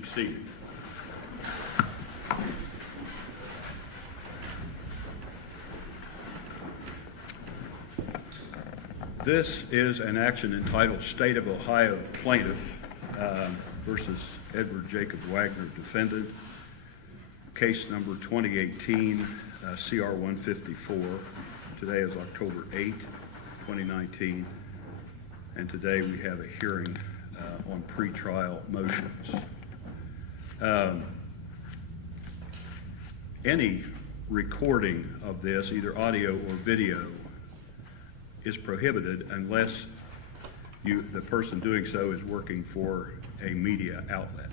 be seated. This is an action entitled State of Ohio Plaintiff versus Edward Jacob Wagner, Defendant. Case number 2018 CR 154. Today is October 8, 2019, and today we have a hearing on pretrial motions. Any recording of this, either audio or video, is prohibited unless the person doing so is working for a media outlet.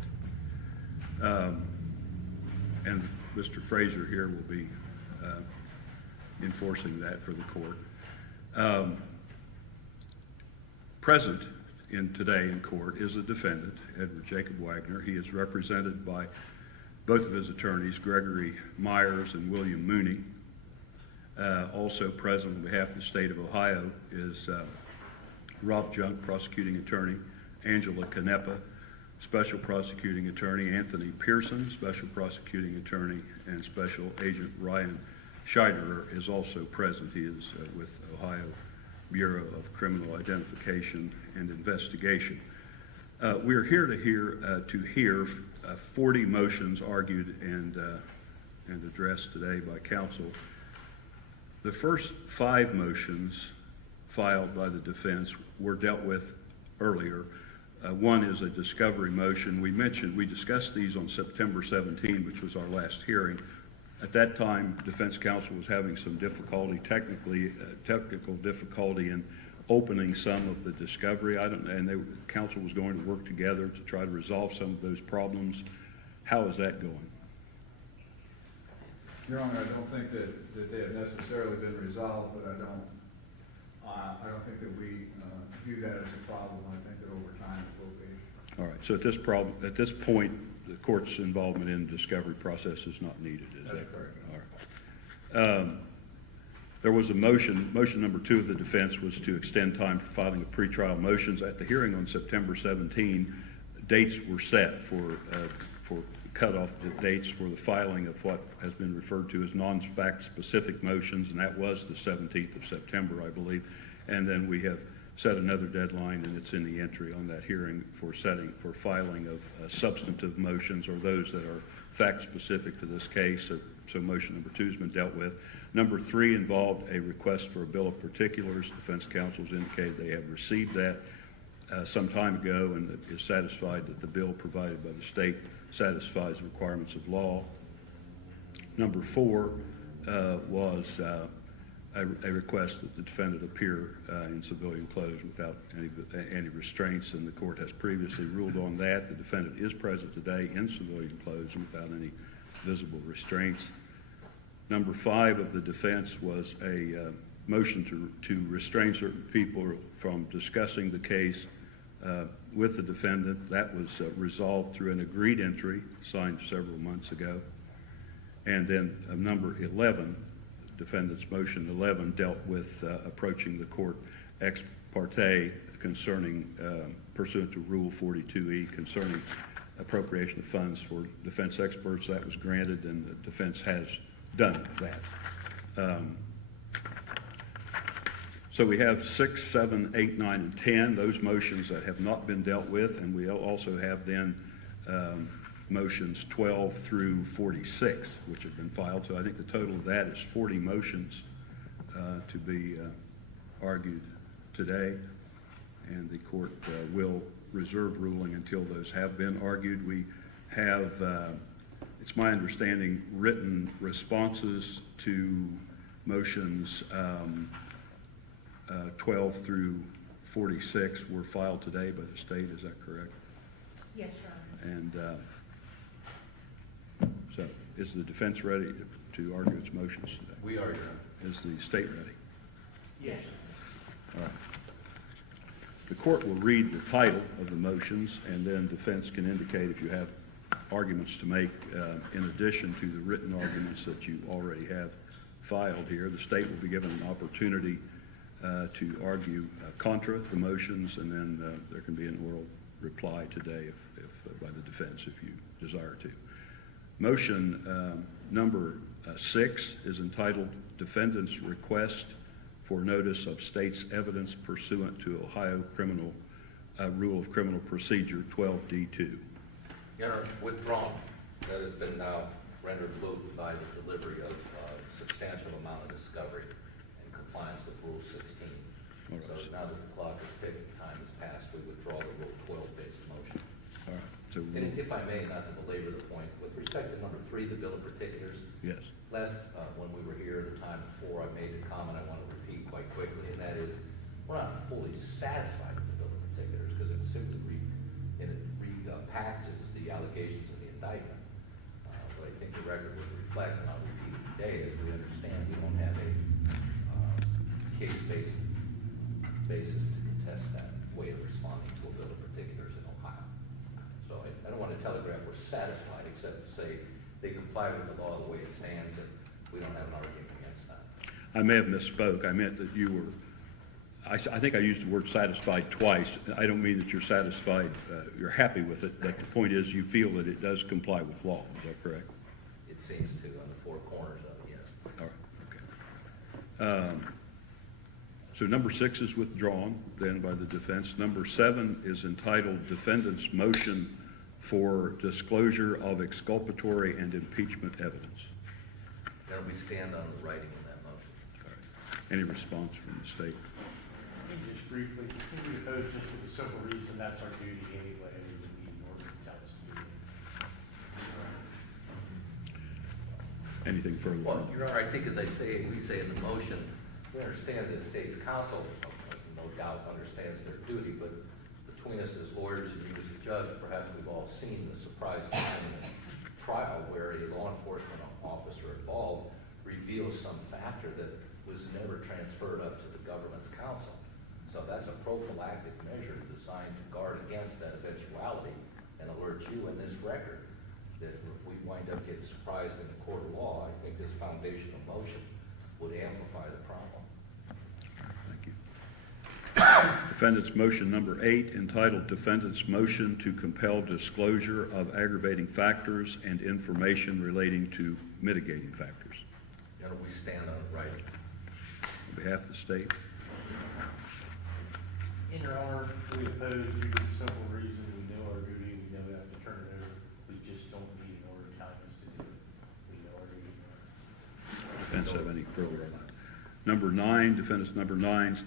And Mr. Fraser here will be enforcing that for the court. Present today in court is a defendant, Edward Jacob Wagner. He is represented by both of his attorneys, Gregory Myers and William Mooney. Also present on behalf of the state of Ohio is Rob Junk, prosecuting attorney, Angela Canepa, special prosecuting attorney, Anthony Pearson, special prosecuting attorney, and special agent Ryan Scheiderer is also present. He is with Ohio Bureau of Criminal Identification and Investigation. We are here to hear 40 motions argued and addressed today by counsel. The first 5 motions filed by the defense were dealt with earlier. One is a discovery motion. We discussed these on September 17, which was our last hearing. At that time, defense counsel was having some difficulty, technical difficulty in opening some of the discovery. Counsel was going to work together to try to resolve some of those problems. How is that going? Your Honor, I don't think that they have necessarily been resolved, but I don't think that we view that as a problem. I think that over time it will be. All right. So at this point, the court's involvement in the discovery process is not needed. Is that correct? All right. There was a motion. Motion number 2 of the defense was to extend time for filing of pretrial motions. At the hearing on September 17, dates were set for cutoff dates for the filing of what has been referred to as non-fact specific motions, and that was the 17th of September, I believe. And then we have set another deadline, and it's in the entry on that hearing for filing of substantive motions, or those that are fact specific to this case. So motion number 2 has been dealt with. Number 3 involved a request for a bill of particulars. Defense counsel has indicated they have received that some time ago, and is satisfied that the bill provided by the state satisfies the requirements of law. Number 4 was a request that the defendant appear in civilian clothes without any restraints, and the court has previously ruled on that. The defendant is present today in civilian clothes without any visible restraints. Number 5 of the defense was a motion to restrain certain people from discussing the case with the defendant. That was resolved through an agreed entry signed several months ago. And then number 11, defendant's motion 11, dealt with approaching the court ex parte concerning, pursuant to Rule 42E, concerning appropriation of funds for defense experts. That was granted, and the defense has done that. So we have 6, 7, 8, 9, and 10, those motions that have not been dealt with, and we also have then motions 12 through 46, which have been filed. So I think the total of that is 40 motions to be argued today, and the court will reserve ruling until those have been argued. We have, it's my understanding, written responses to motions 12 through 46 were filed today by the state. Is that correct? Yes, Your Honor. And so is the defense ready to argue its motions today? We are, Your Honor. Is the state ready? Yes. All right. The court will read the title of the motions, and then defense can indicate if you have arguments to make in addition to the written arguments that you already have filed here. The state will be given an opportunity to argue contra the motions, and then there can be an oral reply today by the defense if you desire to. Motion number 6 is entitled Defendant's Request for Notice of State's Evidence Pursuant to Ohio Criminal Rule of Criminal Procedure 12D2. Your Honor, withdrawn. That has been now rendered moot by the delivery of a substantial amount of discovery in compliance with Rule 16. All right. So now that the clock is ticking, time has passed, we withdraw the Rule 12-based motion. All right. So And if I may, not to belabor the point, with respect to number 3, the bill of particulars, yes. last, when we were here the time before, I made the comment I want to repeat quite quickly, and that is, we're not fully satisfied with the bill of particulars because it simply repackages the allegations of the indictment. But I think the record would reflect, and I'll repeat it today, as we understand, we don't have a case-based basis to contest that way of responding to a bill of particulars in Ohio. So I don't want to telegraph we're satisfied, except to say they comply with the law the way it stands, and we don't have an argument against that. I may have misspoke. I meant that you were, I think I used the word satisfied twice. I don't mean that you're satisfied, you're happy with it, but the point is you feel that it does comply with law. Is that correct? It seems to, on the four corners of it, yes. All right, okay. So number 6 is withdrawn then by the defense. Number 7 is entitled Defendant's Motion for Disclosure of Exculpatory and Impeachment Evidence. Now we stand on the writing of that motion. All right. Any response from the state? Just briefly, we oppose just for the simple reason that's our duty anyway, we would need an order to tell us to do it. Anything further? Well, Your Honor, I think as we say in the motion, we understand that state's counsel, no doubt, understands their duty, but between us as lawyers and you as a judge, perhaps we've all seen the surprise time in a trial where a law enforcement officer involved reveals some factor that was never transferred up to the government's counsel. So that's a prophylactic measure designed to guard against that eventuality and alert you in this record that if we wind up getting surprised in the court of law, I think this foundational motion would amplify the problem. Thank you. Defendant's motion number 8 entitled Defendant's Motion to Compel Disclosure of Aggravating Factors and Information Relating to Mitigating Factors. You know, we stand on the writing. On behalf of the state. In your honor, we oppose due to the simple reason we know our duty, we know we have to turn it over, we just don't need an order telling us to do it. We know our duty. Defense have any further on that? Number 9, defendant's number 9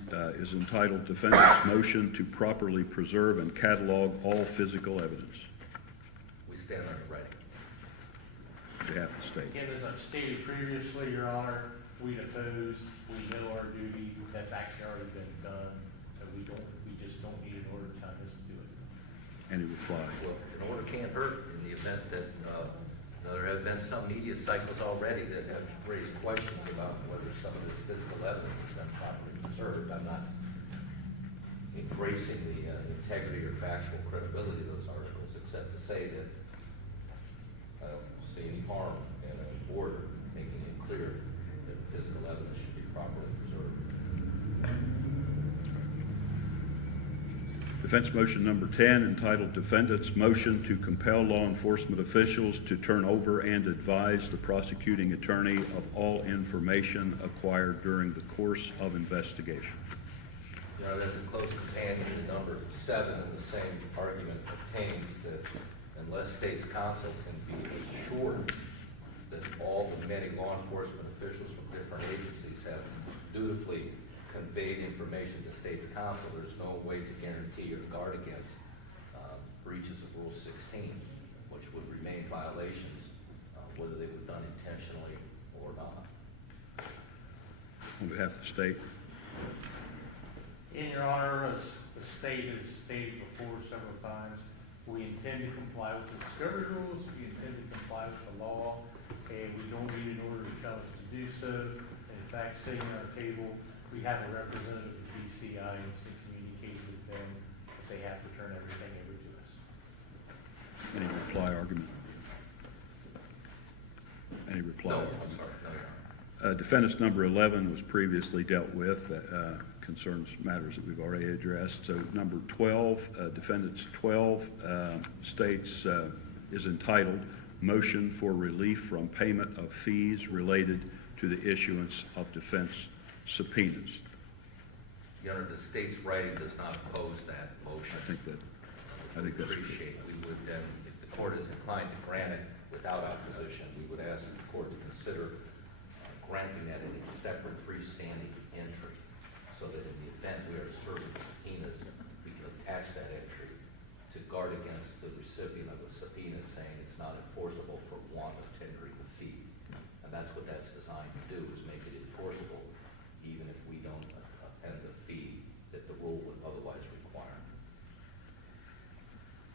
is entitled Defendant's Motion to Properly Preserve and Catalog All Physical Evidence. We stand on the writing. On behalf of the state. Again, as I've stated previously, your honor, we oppose, we know our duty, that's actually already been done, so we just don't need an order telling us to do it. Any reply? Well, an order can't hurt in the event that there have been some media cycles already that have raised questions about whether some of this physical evidence has been properly preserved. I'm not embracing the integrity or factual credibility of those articles, except to say that I don't see any harm in an order making it clear that physical evidence should be properly preserved. Defense motion number 10 entitled Defendant's Motion to Compel Law Enforcement Officials to Turn Over and Advise the Prosecuting Attorney of all information acquired during the course of investigation. You know, that's a close companion to number 7 in the same argument obtains that unless state's counsel can be assured that all the many law enforcement officials from different agencies have dutifully conveyed information to state's counsel, there's no way to guarantee or guard against breaches of Rule 16, which would remain violations, whether they were done intentionally or not. On behalf of the state. In your honor, as the state has stated before several times, we intend to comply with the discovery rules, we intend to comply with the law, and we don't need an order to tell us to do so. In fact, sitting at our table, we have a representative of the DCI and can communicate with them if they have to turn everything over to us. Any reply argument? Any reply? No, argument? I'm sorry, no, Your Honor. Defendant's number 11 was previously dealt with, concerns matters that we've already addressed. So number 12, defendant's 12 states, is entitled Motion for Relief from Payment of Fees Related to the Issuance of Defense Subpoenas. Your Honor, the state's writing does not oppose that motion. I think that's Appreciate, we would then, if the court is inclined to grant it without opposition, we would ask the court to consider granting that in a separate freestanding entry, so that in the event we are serving subpoenas, we can attach that entry to guard against the recipient of a subpoena saying it's not enforceable for want of tendering the fee. And that's what that's designed to do, is make it enforceable even if we don't append the fee that the rule would otherwise require.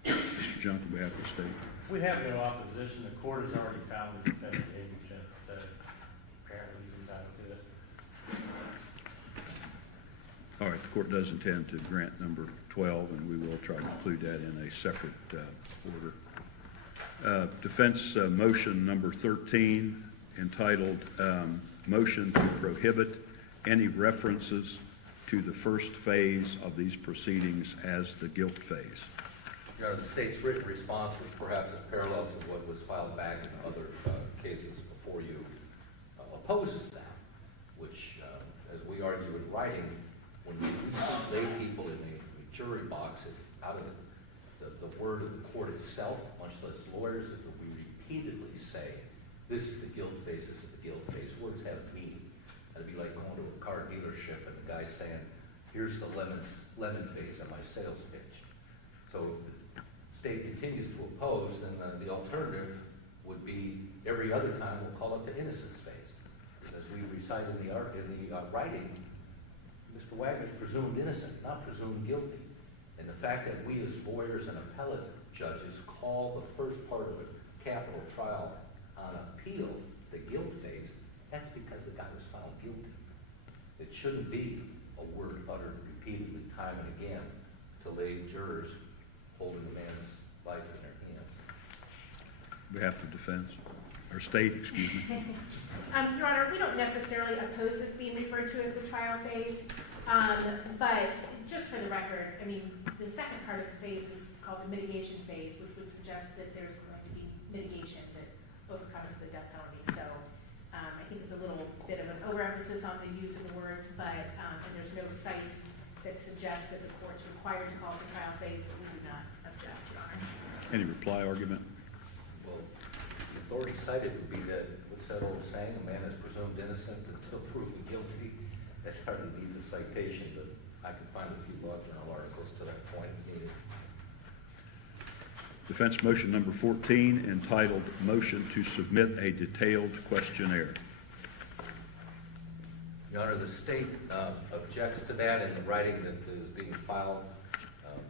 Mr. Junk, on behalf of the state. We have no opposition. The court has already found the defendant indigent, so apparently he's entitled to it. All right, the court does intend to grant number 12, and we will try to include that in a separate order. Defense motion number 13, entitled Motion to Prohibit Any References to the First Phase of These Proceedings as the Guilt Phase. Your Honor, the state's written response was perhaps a parallel to what was filed back in other cases before you, opposes that, which, as we argue in writing, when we see lay people in a jury box, if out of the word of the court itself, much less lawyers, if we repeatedly say, this is the guilt phase, this is the guilt phase, words have meaning. It'd be like going to a car dealership and the guy saying, here's the lemon phase of my sales pitch. So if the state continues to oppose, then the alternative would be every other time we'll call it the innocence phase. As we recite in the writing, Mr. Wagner's presumed innocent, not presumed guilty. And the fact that we as lawyers and appellate judges call the first part of a capital trial on appeal the guilt phase, that's because the guy was found guilty. It shouldn't be a word uttered repeatedly time and again to lay jurors holding a man's life in their hand. On behalf of defense, or state, excuse me. Your Honor, we don't necessarily oppose this being referred to as the trial phase, but just for the record, I mean, the second part of the phase is called the mitigation phase, which would suggest that there's going to be mitigation that overcomes the death penalty. So I think it's a little bit of an overemphasis on the use of the words, but and there's no cite that suggests that the court's required to call it the trial phase, but we do not object, Your Honor. Any reply argument? Well, the authority cited would be that, what's that old saying, a man is presumed innocent until proven guilty. That hardly needs a citation, but I can find a few law journal articles to that point if needed. Defense motion number 14, entitled Motion to Submit a Detailed Questionnaire. Your Honor, the state objects to that in the writing that is being filed.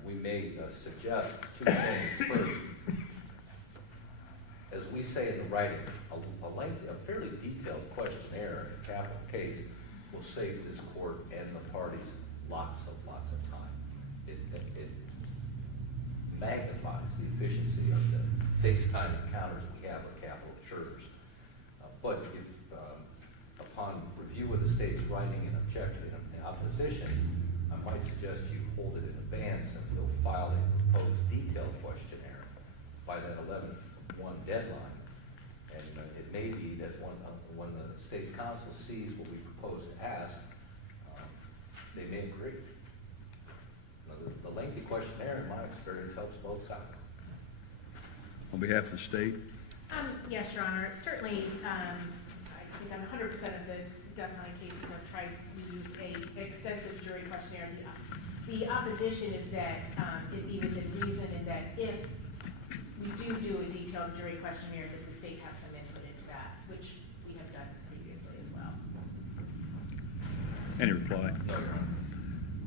We may suggest two things. First, as we say in the writing, a fairly detailed questionnaire in a capital case will save this court and the parties lots of time. It magnifies the efficiency of the FaceTime encounters we have with capital jurors. But if, upon review of the state's writing and objection in opposition, I might suggest you hold it in advance and we'll file a proposed detailed questionnaire by that 11/1 deadline. And it may be that when the state's counsel sees what we propose to ask, they may agree. The lengthy questionnaire, in my experience, helps both sides. On behalf of the state, Yes, Your Honor. Certainly, I think on 100% of the death penalty cases I've tried to use an extensive jury questionnaire. The opposition is that it be within reason and that if we do a detailed jury questionnaire, that the state have some input into that, which we have done previously as well. any reply? No, Your Honor.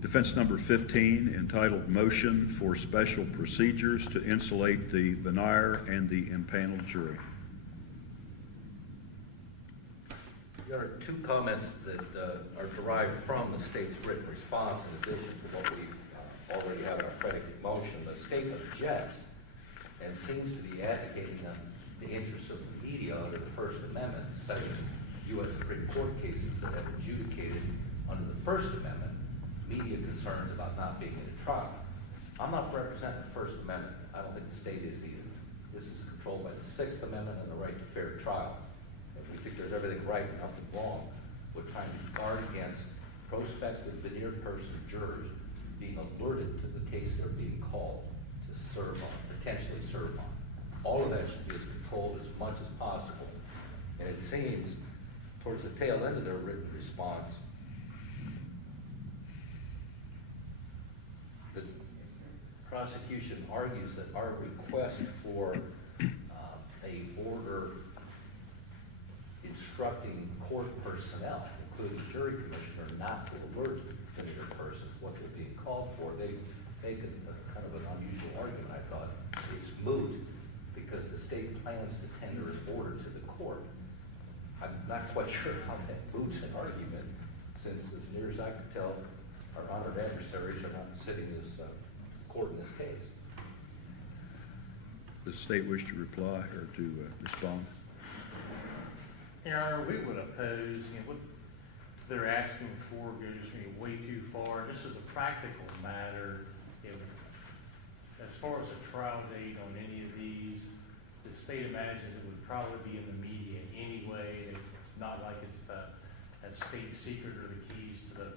Defense number 15, entitled Motion for Special Procedures to Insulate the Veneer and the Impaneled Jury. There are two comments that are derived from the state's written response in addition to what we've already have in our predicate motion. The state objects and seems to be advocating the interests of the media under the First Amendment, Section U.S. Supreme Court cases that have adjudicated under the First Amendment media concerns about not being in a trial. I'm not representing the First Amendment. I don't think the state is either. This is controlled by the Sixth Amendment and the right to fair trial. And we think there's everything right and nothing wrong with trying to guard against prospective veneer person jurors being alerted to the case they're being called to serve on, potentially serve on. All of that should be as controlled as much as possible. And it seems, towards the tail end of their written response, the prosecution argues that our request for a order instructing court personnel, including jury commissioner, not to alert veneer persons what they're being called for, they make a kind of an unusual argument, I thought. It's moot because the state plans to tender its order to the court. I'm not quite sure how that moots an argument, since as near as I can tell, our honored adversaries are not sitting as court in this case. Does the state wish to reply or to respond? Your Honor, we would oppose, what they're asking for goes way too far. Just as a practical matter, as far as a trial date on any of these, the state imagines it would probably be in the media anyway. It's not like it's a state secret or the keys to the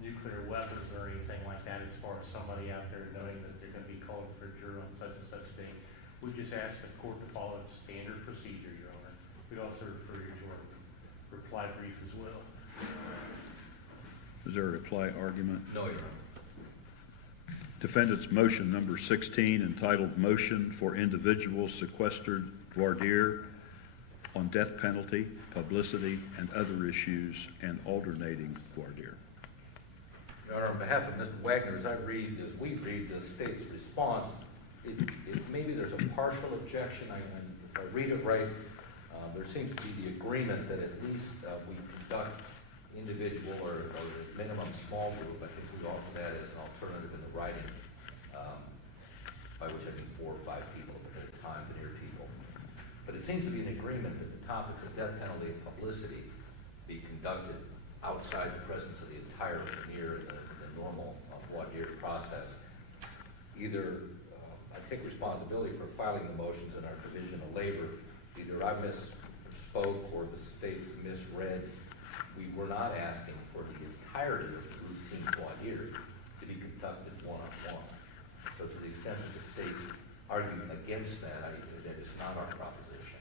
nuclear weapons or anything like that, as far as somebody out there knowing that they're going to be called for a juror on such and such date. We just ask the court to follow its standard procedure, Your Honor. We'd also refer you to our reply brief as well. Is there a reply argument? No, Your Honor. Defendant's motion number 16, entitled Motion for Individuals Sequestered voir dire on Death Penalty, Publicity, and Other Issues, and Alternating voir dire. Your Honor, on behalf of Mr. Wagner, as we read the state's response, maybe there's a partial objection. If I read it right, there seems to be the agreement that at least we conduct individual or minimum small group. I think we offer that as an alternative in the writing, by which I mean 4 or 5 people at a time, veneer people. But it seems to be an agreement that the topics of death penalty and publicity be conducted outside the presence of the entire veneer in the normal voir dire process. Either I take responsibility for filing the motions in our division of labor. Either I misspoke or the state misread. We were not asking for the entirety of the routine voir dire to be conducted one-on-one. So to the extent that the state arguing against that, that is not our proposition.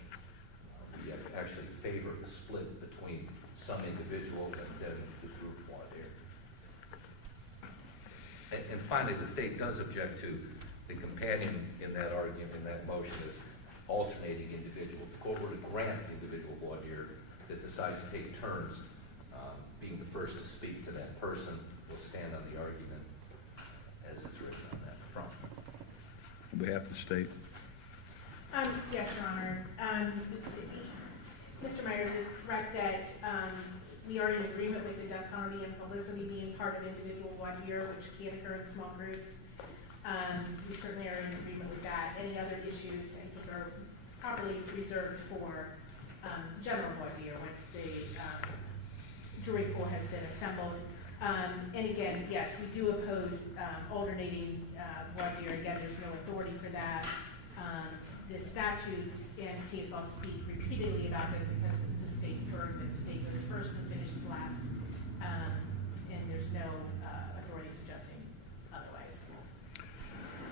We actually favor the split between some individuals and then the group voir dire. And finally, the state does object to the companion in that argument, in that motion, is alternating individual. The court were to grant the individual voir dire that decides to take turns being the first to speak to that person will stand on the argument as it's written on that front. On behalf of the state. Yes, Your Honor. Mr. Myers is correct that we are in agreement with the death penalty and publicity being part of individual voir dire, which can occur in small groups. We certainly are in agreement with that. Any other issues, I think, are properly reserved for general voir dire once the jury pool has been assembled. And again, yes, we do oppose alternating voir dire. Again, there's no authority for that. The statutes and case law speak repeatedly about this because it's a state's burden that the state goes first and finishes last. And there's no authority suggesting otherwise.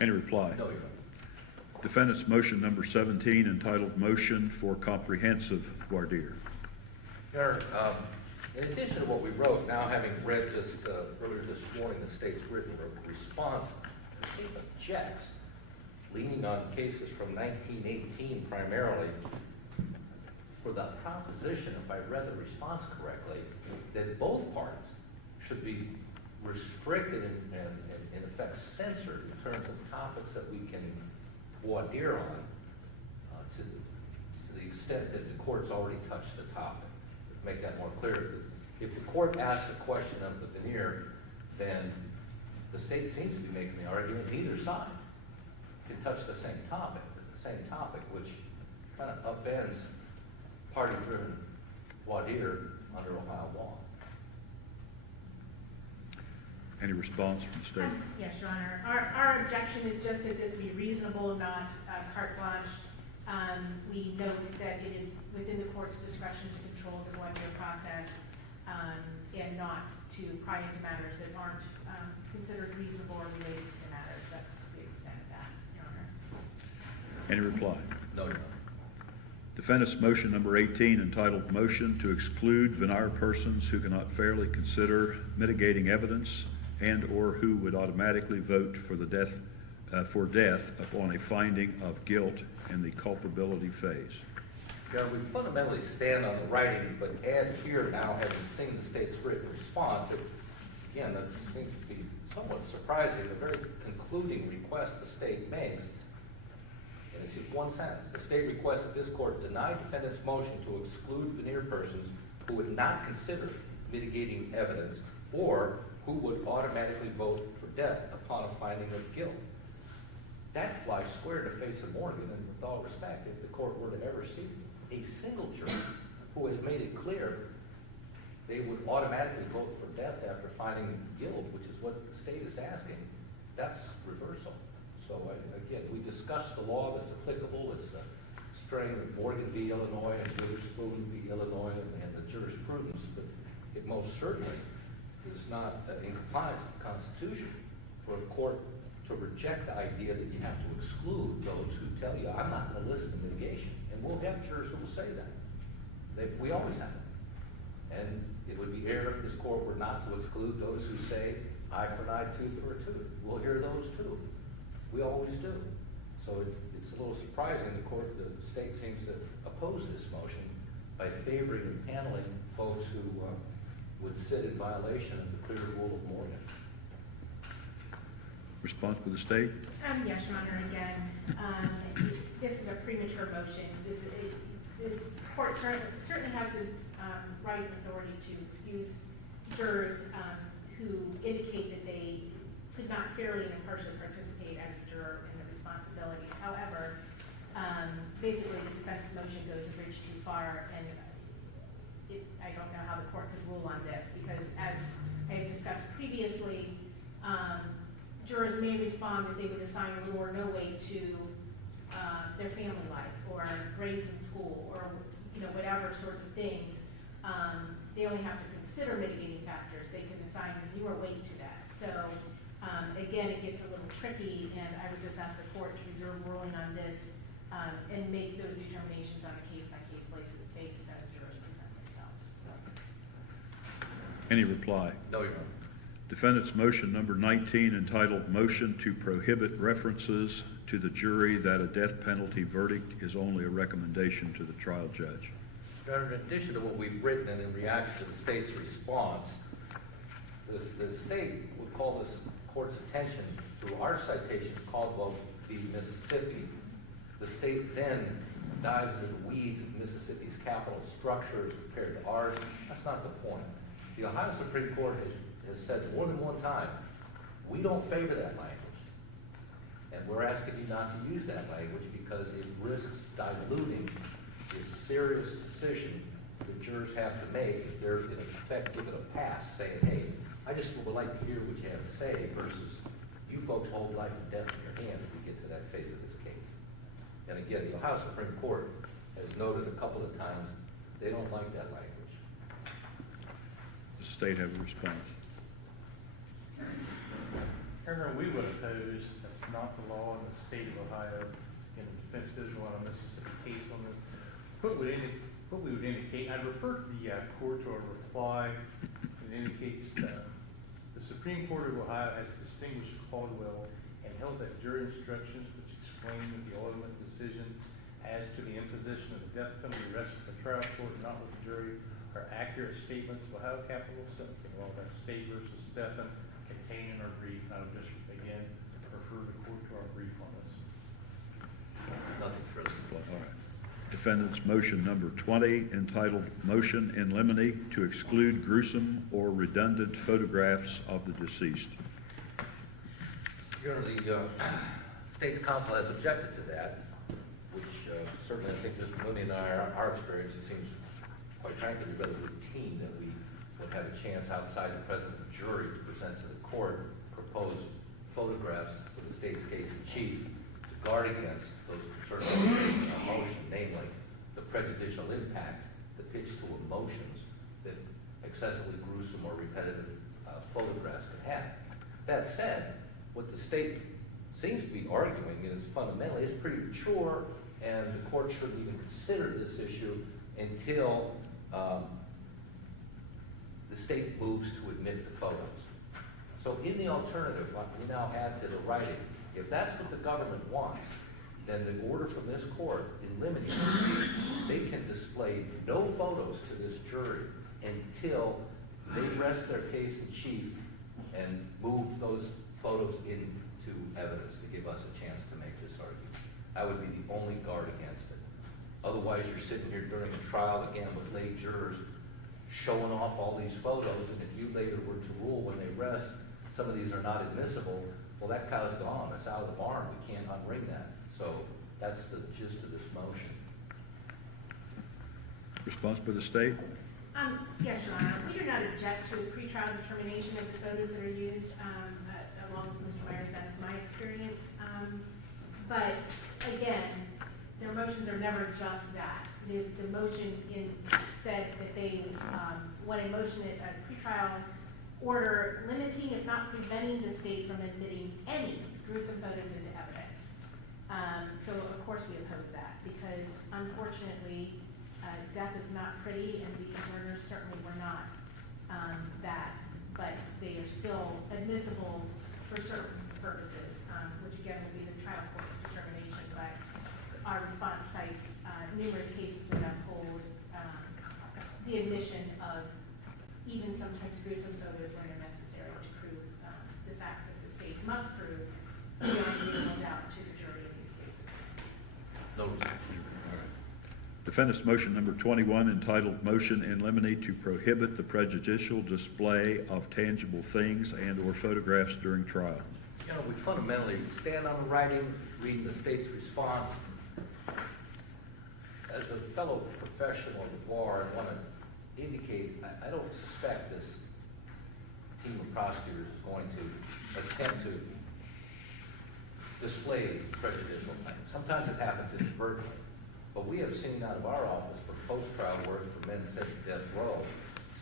Any reply? No, Your Honor. Defendant's motion number 17, entitled Motion for Comprehensive voir dire. Your Honor, in addition to what we wrote, now having read just earlier this morning the state's written response, the state objects, leaning on cases from 1918 primarily, for the proposition, if I read the response correctly, that both parties should be restricted and in effect censored in terms of topics that we can voir dire on, to the extent that the court's already touched the topic. Make that more clear. If the court asks a question of the veneer, then the state seems to be making the argument neither side can touch the same topic, which kind of upends party-driven voir dire under Ohio law. Any response from the state? Yes, Your Honor. Our objection is just that this be reasonable, not carte blanche. We note that it is within the court's discretion to control the voir dire process and not to pry into matters that aren't considered reasonable or related to the matters. That's the extent of that, Your Honor. Any reply? No, Your Honor. Defendant's motion number 18, entitled Motion to Exclude Venire Persons Who Cannot Fairly Consider Mitigating Evidence and/or who would automatically vote for death upon a finding of guilt in the culpability phase. Your Honor, we fundamentally stand on the writing, but add here now, having seen the state's written response, again, that seems to be somewhat surprising, the very concluding request the state makes. And it's just one sentence. The state requests that this court deny defendant's motion to exclude veneer persons who would not consider mitigating evidence or who would automatically vote for death upon a finding of guilt. That flies square in the face of Morgan, and with all respect, if the court were to ever see a single juror who has made it clear they would automatically vote for death after finding guilt, which is what the state is asking, that's reversal. So again, we discussed the law that's applicable. It's the strain of Morgan v. Illinois and Witherspoon v. Illinois and the jurisprudence, but it most certainly is not in compliance with the Constitution for a court to reject the idea that you have to exclude those who tell you, I'm not going to listen to mitigation. And we'll have jurors who will say that. We always have it. And it would be error if this court were not to exclude those who say, eye for an eye, tooth for a tooth. We'll hear those too. We always do. So it's a little surprising the state seems to oppose this motion by favoring and handling folks who would sit in violation of the clear rule of Morgan. Response by the state? Yes, Your Honor, again, this is a premature motion. The court certainly has the right and authority to excuse jurors who indicate that they could not fairly and impartially participate as a juror in the responsibilities. However, basically the defense motion goes a bridge too far, and I don't know how the court could rule on this, because as I have discussed previously, jurors may respond that they would assign little or no weight to their family life or grades in school or whatever sorts of things. They only have to consider mitigating factors. They can assign zero weight to that. So again, it gets a little tricky, and I would just ask the court to reserve ruling on this and make those determinations on a case-by-case basis as jurors present themselves. Any reply? No, Your Honor. Defendant's motion number 19, entitled Motion to Prohibit References to the Jury that a Death Penalty Verdict is Only a Recommendation to the Trial Judge. Your Honor, in addition to what we've written and in reaction to the state's response, the state would call this court's attention to our citation of Caldwell v. Mississippi. The state then dives into the weeds of Mississippi's capital structures compared to ours. That's not the point. The Ohio Supreme Court has said more than one time, we don't favor that language. And we're asking you not to use that language because it risks diluting this serious decision that jurors have to make if they're in effect given a pass saying, hey, I just would like to hear what you have to say versus you folks hold life and death in your hand if we get to that phase of this case. And again, the Ohio Supreme Court has noted a couple of times they don't like that language. Does the state have a response? Turner, we would oppose, that's not the law in the state of Ohio, and the defense doesn't want a Mississippi case on this. What we would indicate, I'd refer to the court to a reply that indicates that the Supreme Court of Ohio has distinguished Caldwell and held that jury instructions which explain that the ultimate decision as to the imposition of the death penalty rests with the trial court, not with the jury, are accurate statements of Ohio capital sentencing law. That's State versus Stephan, contained in our brief. And I would just, again, refer the court to our brief on this. Nothing further. All right. Defendant's motion number 20, entitled Motion in Limine to Exclude Gruesome or Redundant Photographs of the Deceased. Your Honor, the state's counsel has objected to that, which certainly I think Mr. Mooney and I, our experience, it seems quite frankly, it'd be rather routine that we would have a chance outside the presence of the jury to present to the court proposed photographs for the state's case in chief to guard against those concerns in our motion, namely the prejudicial impact the pitch to emotions that excessively gruesome or repetitive photographs can have. That said, what the state seems to be arguing is fundamentally it's premature, and the court shouldn't even consider this issue until the state moves to admit the photos. So in the alternative, what we now add to the writing, if that's what the government wants, then the order from this court eliminates they can display no photos to this jury until they rest their case in chief and move those photos into evidence to give us a chance to make this argument. That would be the only guard against it. Otherwise, you're sitting here during a trial again with lay jurors showing off all these photos, and if you later were to rule when they rest, some of these are not admissible, well, that cow's gone. It's out of the barn. We can't unring that. So that's the gist of this motion. Response by the state? Yes, Your Honor. We do not object to the pretrial determination of the photos that are used, along with Mr. Myers. That is my experience. But again, their motions are never just that. The motion said that they want a motion at a pretrial order limiting, if not preventing, the state from admitting any gruesome photos into evidence. So of course we oppose that because unfortunately death is not pretty, and the murders certainly were not that, but they are still admissible for certain purposes, which again will be the trial court's determination. But our response cites numerous cases that uphold the admission of even sometimes gruesome photos when they're necessary to prove the facts that the state must prove beyond reasonable doubt to the jury in these cases. No. Defendant's motion number 21, entitled Motion in Limine to Prohibit the Prejudicial Display of Tangible Things and or Photographs During Trial. You know, we fundamentally stand on the writing, reading the state's response. As a fellow professional of the bar, I want to indicate, I don't suspect this team of prosecutors is going to attempt to display prejudicial things. Sometimes it happens inadvertently, but we have seen out of our office for post-trial work for men sent to death row,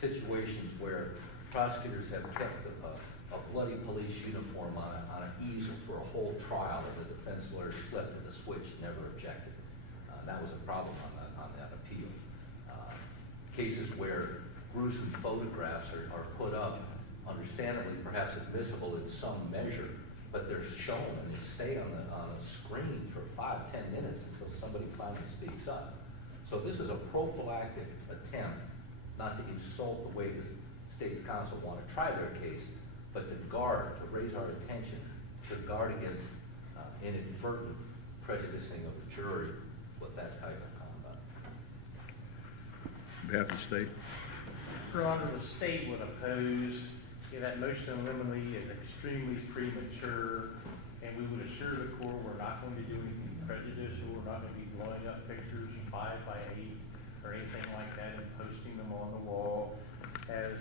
situations where prosecutors have kept a bloody police uniform on an easel for a whole trial, and the defense lawyer slept with the switch, never objected. That was a problem on that appeal. Cases where gruesome photographs are put up, understandably perhaps admissible in some measure, but they're shown and they stay on the screen for 5-10 minutes until somebody finally speaks up. So this is a prophylactic attempt not to insult the way the state's counsel want to try their case, but to guard, to raise our attention, to guard against inadvertent prejudicing of the jury with that type of conduct. On behalf of the state? Your Honor, the state would oppose that motion in limine is extremely premature, and we would assure the court we're not going to do anything prejudicial. We're not going to be blowing up pictures 5 by 8 or anything like that and posting them on the wall. As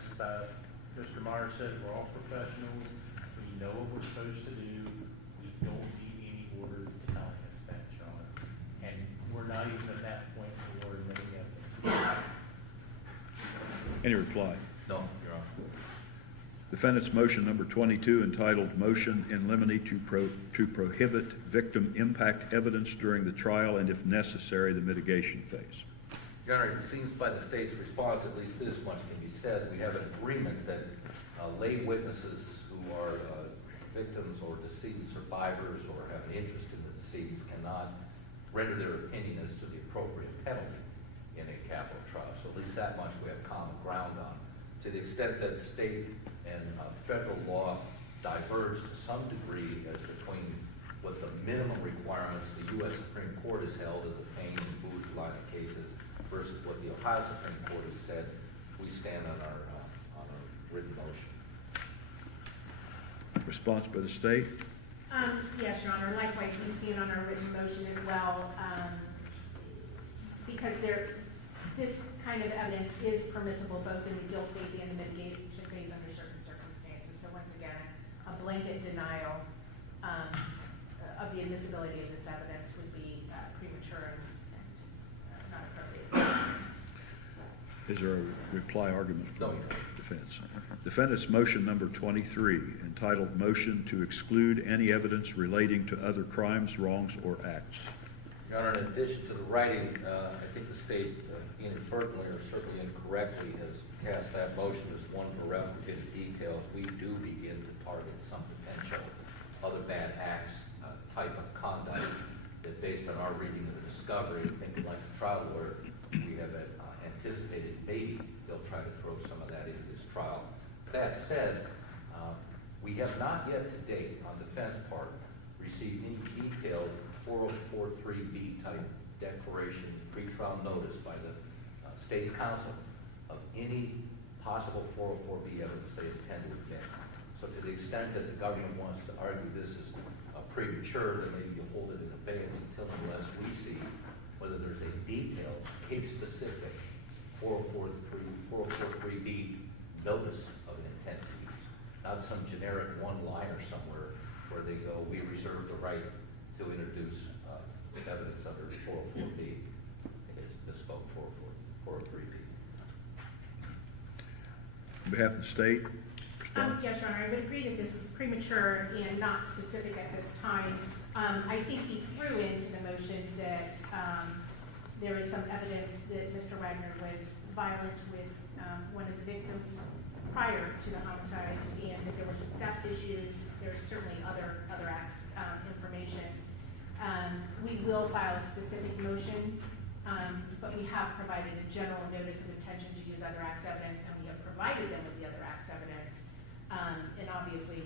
Mr. Myers said, we're all professionals. We know what we're supposed to do. We don't need any order telling us that, Your Honor. And we're not even at that point where we're admitting evidence. Any reply? No, Your Honor. Defendant's motion number 22, entitled Motion in Limine to Prohibit Victim Impact Evidence During the Trial and, if necessary, the mitigation phase. Your Honor, it seems by the state's response, at least this much can be said. We have an agreement that lay witnesses who are victims or decedent survivors or have an interest in the decedents cannot render their opinion as to the appropriate penalty in a capital trial. So at least that much we have common ground on. To the extent that state and federal law diverge to some degree as between what the minimum requirements the U.S. Supreme Court has held in the Payne and Booth line of cases versus what the Ohio Supreme Court has said, we stand on our written motion. Response by the state? Yes, Your Honor. Likewise, we stand on our written motion as well, because this kind of evidence is permissible both in the guilt phase and the mitigation phase under certain circumstances. So once again, a blanket denial of the admissibility of this evidence would be premature and not appropriate. Is there a reply argument No, from you don't. defense? Defendant's motion number 23, entitled Motion to Exclude Any Evidence Relating to Other Crimes, Wrongs, or Acts. Your Honor, in addition to the writing, I think the state inadvertently or certainly incorrectly has cast that motion as one bereft in detail. We do begin to target some potential other bad acts type of conduct that based on our reading of the discovery, thinking like a trial lawyer, we have anticipated maybe they'll try to throw some of that into this trial. That said, we have not yet to date on defense part received any detailed 4043B type declaration, pretrial notice by the state's counsel of any possible 404B evidence they intend to admit. So to the extent that the government wants to argue this is premature, then maybe you hold it in abeyance until unless we see whether there's a detailed, case-specific 404B notice of an intent to use, not some generic one-liner somewhere where they go, we reserve the right to introduce evidence under 404B. I think it's misspoke, 403B. On behalf of the state, Yes, Your Honor, I would agree that this is premature and not specific at this time. I think he threw into the motion that there is some evidence that Mr. Wagner was violent with one of the victims prior to the homicides, and that there were some theft issues. There's certainly other acts information. We will file a specific motion, but we have provided a general notice of intention to use other acts evidence, and we have provided them with the other acts evidence. And obviously,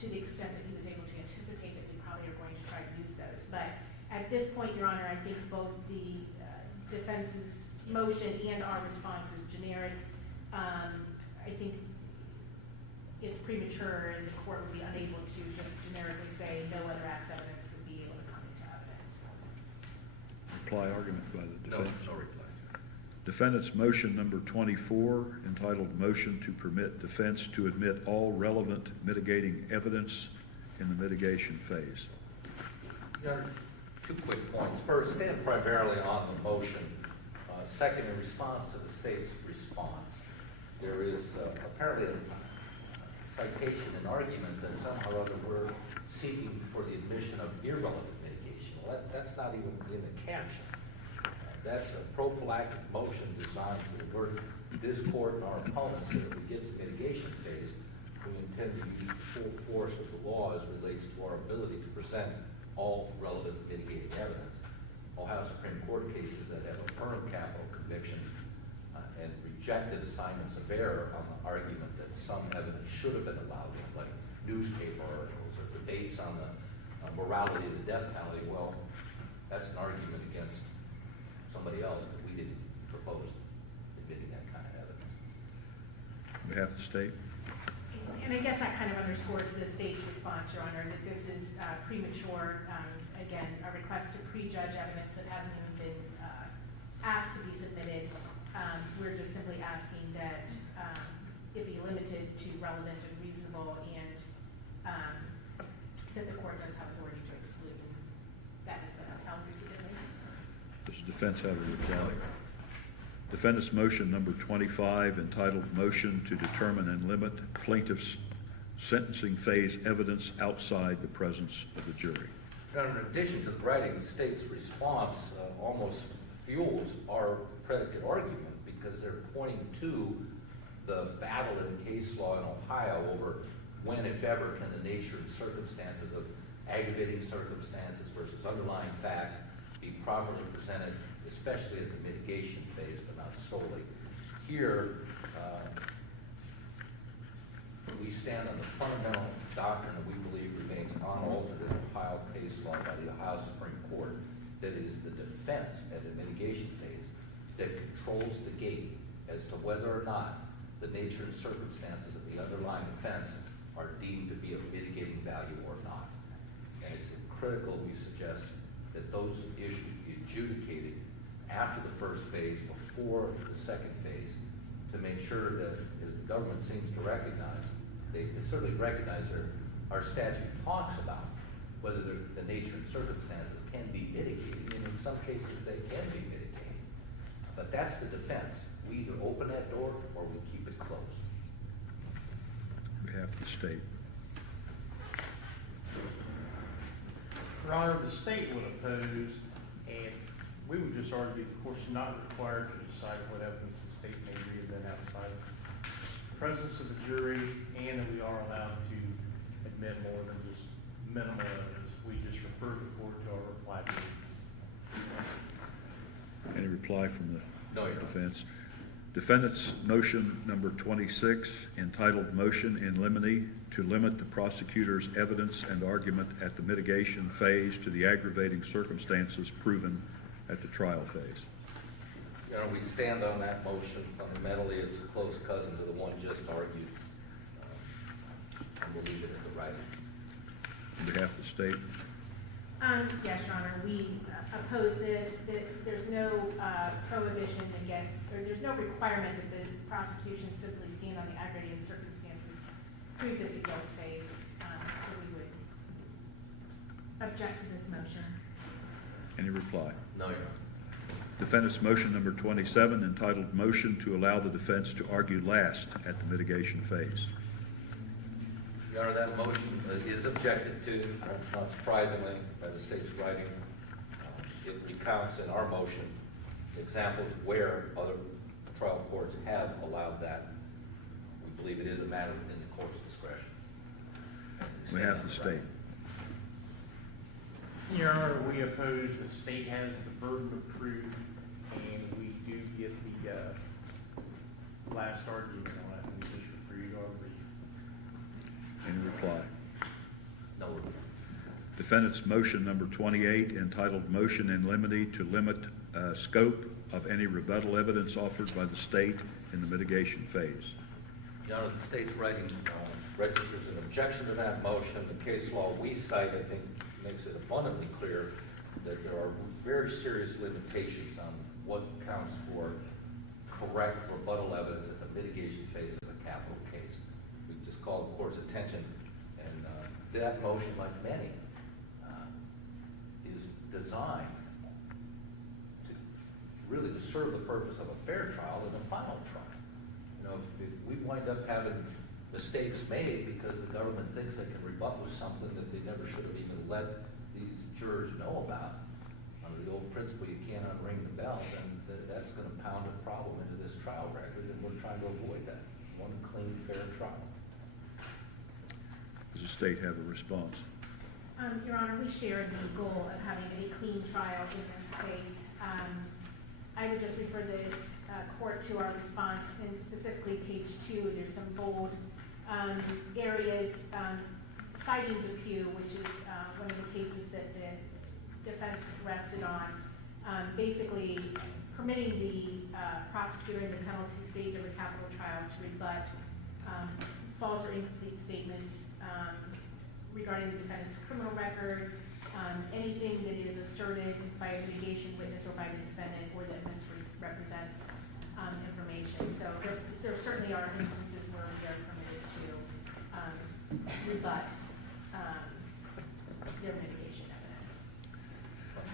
to the extent that he was able to anticipate that we probably are going to try to use those. But at this point, Your Honor, I think both the defense's motion and our response is generic. I think it's premature, and the court would be unable to just generically say no other acts evidence would be able to come into evidence. reply argument by the No, defense. no reply. Defendant's motion number 24, entitled Motion to Permit Defense to Admit All Relevant Mitigating Evidence in the Mitigation Phase. Your Honor, 2 quick points. First, stand primarily on the motion. Second, in response to the state's response, there is apparently a citation and argument that somehow or other we're seeking for the admission of irrelevant mitigation. Well, that's not even in the caption. That's a prophylactic motion designed to alert this court and our opponents that if we get to mitigation phase, we intend to use the full force of the law as relates to our ability to present all relevant mitigating evidence. Ohio Supreme Court cases that have affirmed capital convictions and rejected assignments of error on the argument that some evidence should have been allowed in, like newspaper articles or debates on the morality of the death penalty. Well, that's an argument against somebody else, but we didn't propose admitting that kind of evidence. On behalf of the state. And I guess that kind of underscores the state's response, Your Honor, that this is premature. Again, a request to prejudge evidence that hasn't even been asked to be submitted. We're just simply asking that it be limited to relevant and reasonable, and that the court does have authority to exclude. That has been upheld repeatedly. Does the defense have a reply? Defendant's motion number 25, entitled Motion to Determine and Limit Plaintiff's Sentencing Phase Evidence Outside the Presence of the Jury. Now, in addition to the writing, the state's response almost fuels our predicate argument because they're pointing to the battle in case law in Ohio over when, if ever, can the nature and circumstances of aggravating circumstances versus underlying facts be properly presented, especially at the mitigation phase, but not solely. Here, we stand on the fundamental doctrine that we believe remains unaltered in Ohio case law by the Ohio Supreme Court, that is the defense at the mitigation phase that controls the gate as to whether or not the nature and circumstances of the underlying offense are deemed to be of mitigating value or not. And it's critical, we suggest, that those issues be adjudicated after the first phase, before the second phase, to make sure that, as the government seems to recognize, they certainly recognize our statute talks about whether the nature and circumstances can be mitigated, and in some cases they can be mitigated. But that's the defense. We either open that door or we keep it closed. On behalf of the state. Your Honor, the state would oppose, and we would just argue the court's not required to decide what evidence the state may be then outside of the presence of the jury, and that we are allowed to admit more than just minimal evidence. We just refer the court to our reply brief. Any reply from the No, Your Honor. defense? Defendant's motion number 26, entitled Motion in Limine to limit the prosecutor's evidence and argument at the mitigation phase to the aggravating circumstances proven at the trial phase. Your Honor, we stand on that motion. Fundamentally, it's a close cousin to the one just argued. And we'll leave it at the writing. On behalf of the state. Yes, Your Honor, we oppose this. There's no prohibition against, or there's no requirement that the prosecution simply stand on the aggravating circumstances proved at the guilt phase. So we would object to this motion. Any reply? No, Your Honor. Defendant's motion number 27, entitled Motion to allow the defense to argue last at the mitigation phase. Your Honor, that motion is objected to, not surprisingly, by the state's writing. It recounts in our motion examples where other trial courts have allowed that. We believe it is a matter within the court's discretion. On behalf of the state. Your Honor, we oppose. The state has the burden of proof, and we do get the last argument on it, and we just refer you to our brief. Any reply? No. Defendant's motion number 28, entitled Motion in Limine to limit scope of any rebuttal evidence offered by the state in the mitigation phase. Your Honor, the state's writing registers an objection to that motion. The case law we cite, I think, makes it abundantly clear that there are very serious limitations on what counts for correct rebuttal evidence at the mitigation phase of a capital case. We just call the court's attention, and that motion, like many, is designed to really to serve the purpose of a fair trial and a final trial. You know, if we wind up having mistakes made because the government thinks they can rebut with something that they never should have even let these jurors know about, under the old principle you can't unring the bell, then that's going to pound a problem into this trial record, and we're trying to avoid that. One clean, fair trial. Does the state have a response? Your Honor, we share the goal of having a clean trial in this case. I would just refer the court to our response, and specifically page 2, there's some bold areas citing Depew, which is one of the cases that the defense rested on, basically permitting the prosecutor in the penalty stage of a capital trial to rebut false or incomplete statements regarding the defendant's criminal record, anything that is asserted by a mitigation witness or by the defendant or that misrepresents information. So there certainly are instances where we are permitted to rebut their mitigation evidence.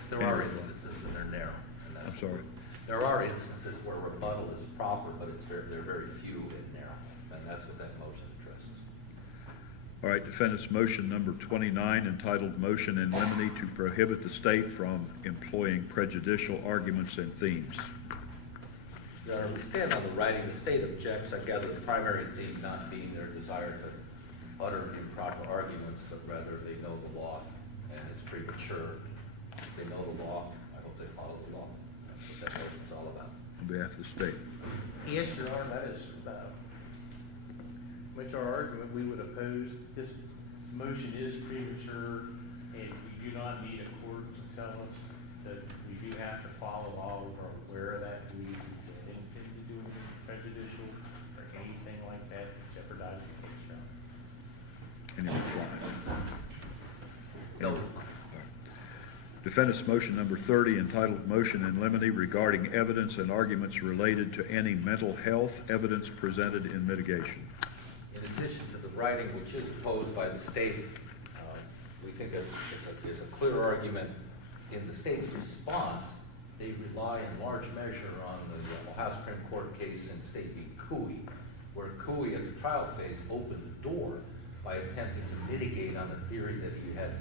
There are instances, and they're narrow. And that's I'm sorry. There are instances where rebuttal is proper, but they're very few and narrow, and that's what that motion addresses. All right, defendant's motion number 29, entitled Motion in Limine to prohibit the state from employing prejudicial arguments and themes. Your Honor, we stand on the writing. The state objects, I gather, the primary theme not being their desire to utter improper arguments, but rather they know the law, and it's premature. They know the law. I hope they follow the law. That's what that motion's all about. On behalf of the state. Yes, Your Honor, that is much our argument. We would oppose. This motion is premature, and we do not need a court to tell us that we do have to follow law. We're aware of that. We intend to do anything prejudicial or anything like that to jeopardize the case trial. Any reply? No. Defendant's motion number 30 entitled Motion in Limine regarding evidence and arguments related to any mental health evidence presented in mitigation. In addition to the writing which is posed by the state, we think there's a clear argument in the state's response. They rely in large measure on the Ohio Supreme Court case in State v. Cooey, where Cooey at the trial phase opened the door by attempting to mitigate on the theory that you had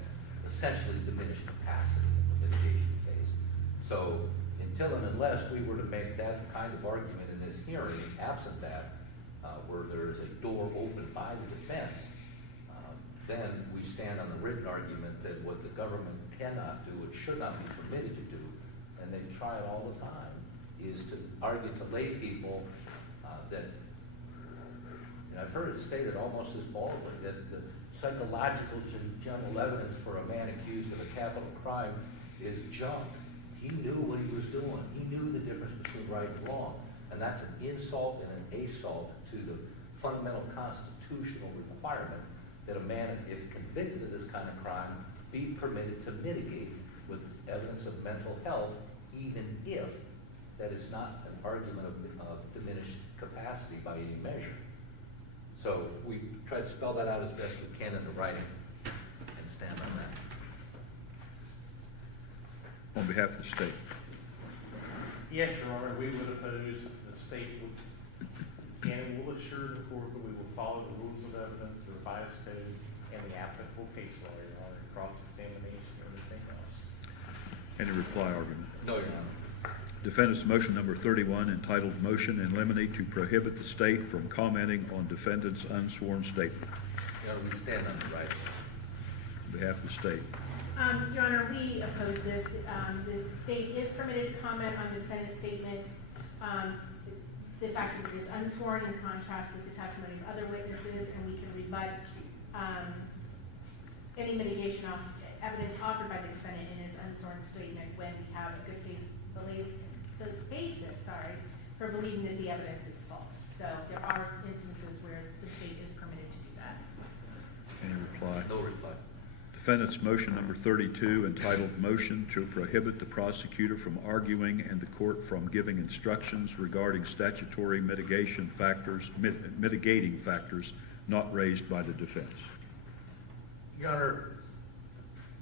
essentially diminished capacity in the litigation phase. So until and unless we were to make that kind of argument in this hearing, absent that, where there is a door opened by the defense, then we stand on the written argument that what the government cannot do, it should not be permitted to do, and they try it all the time, is to argue to lay people that, and I've heard it stated almost as baldly, that the psychological general evidence for a man accused of a capital crime is junk. He knew what he was doing. He knew the difference between right and wrong. And that's an insult and an assault to the fundamental constitutional requirement that a man, if convicted of this kind of crime, be permitted to mitigate with evidence of mental health, even if that is not an argument of diminished capacity by any measure. So we try to spell that out as best we can in the writing and stand on that. On behalf of the state. Yes, Your Honor, we would oppose, the state would, and will assure the court that we will follow the rules of evidence, the revised code, and the applicable case law, Your Honor, cross-examination, and everything else. Any reply argument? No, Your Honor. Defendant's motion number 31 entitled Motion in Limine to prohibit the state from commenting on defendant's unsworn statement. Your Honor, we stand on the writing. On behalf of the state. Your Honor, we oppose this. The state is permitted to comment on the defendant's statement. The fact that it is unsworn in contrast with the testimony of other witnesses, and we can rebut any mitigation evidence offered by the defendant in his unsworn statement when we have a good basis for believing that the evidence is false. So there are instances where the state is permitted to do that. Any reply? No reply. Defendant's motion number 32 entitled Motion to prohibit the prosecutor from arguing and the court from giving instructions regarding statutory mitigating factors not raised by the defense. Your Honor,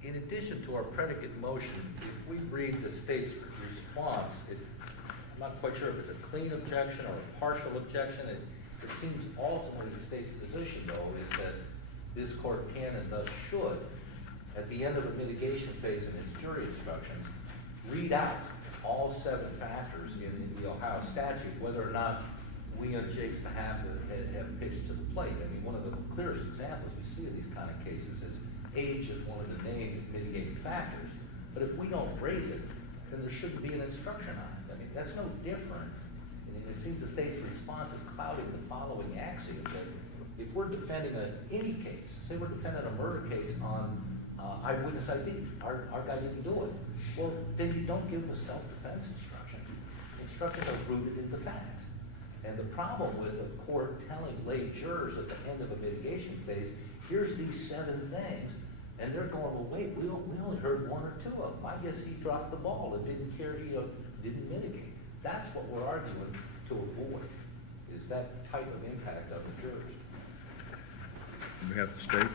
in addition to our predicate motion, if we read the state's response, I'm not quite sure if it's a clean objection or a partial objection. It seems ultimately the state's position, though, is that this court can and thus should, at the end of the mitigation phase in its jury instructions, read out all 7 factors in the Ohio statute, whether or not we on Jake's behalf have pitched to the plate. I mean, one of the clearest examples we see of these kind of cases is age is one of the named mitigating factors. But if we don't raise it, then there shouldn't be an instruction on it. I mean, that's no different. And it seems the state's response is clouding the following axiom that if we're defending any case, say we're defending a murder case on eyewitness ID, our guy didn't do it, well, then you don't give a self-defense instruction. Instructions are rooted in the facts. And the problem with a court telling lay jurors at the end of a mitigation phase, here's these 7 things, and they're going, well, wait, we only heard 1 or 2 of them. I guess he dropped the ball and didn't care to, didn't mitigate. That's what we're arguing to avoid, is that type of impact on the jurors. On behalf of the state.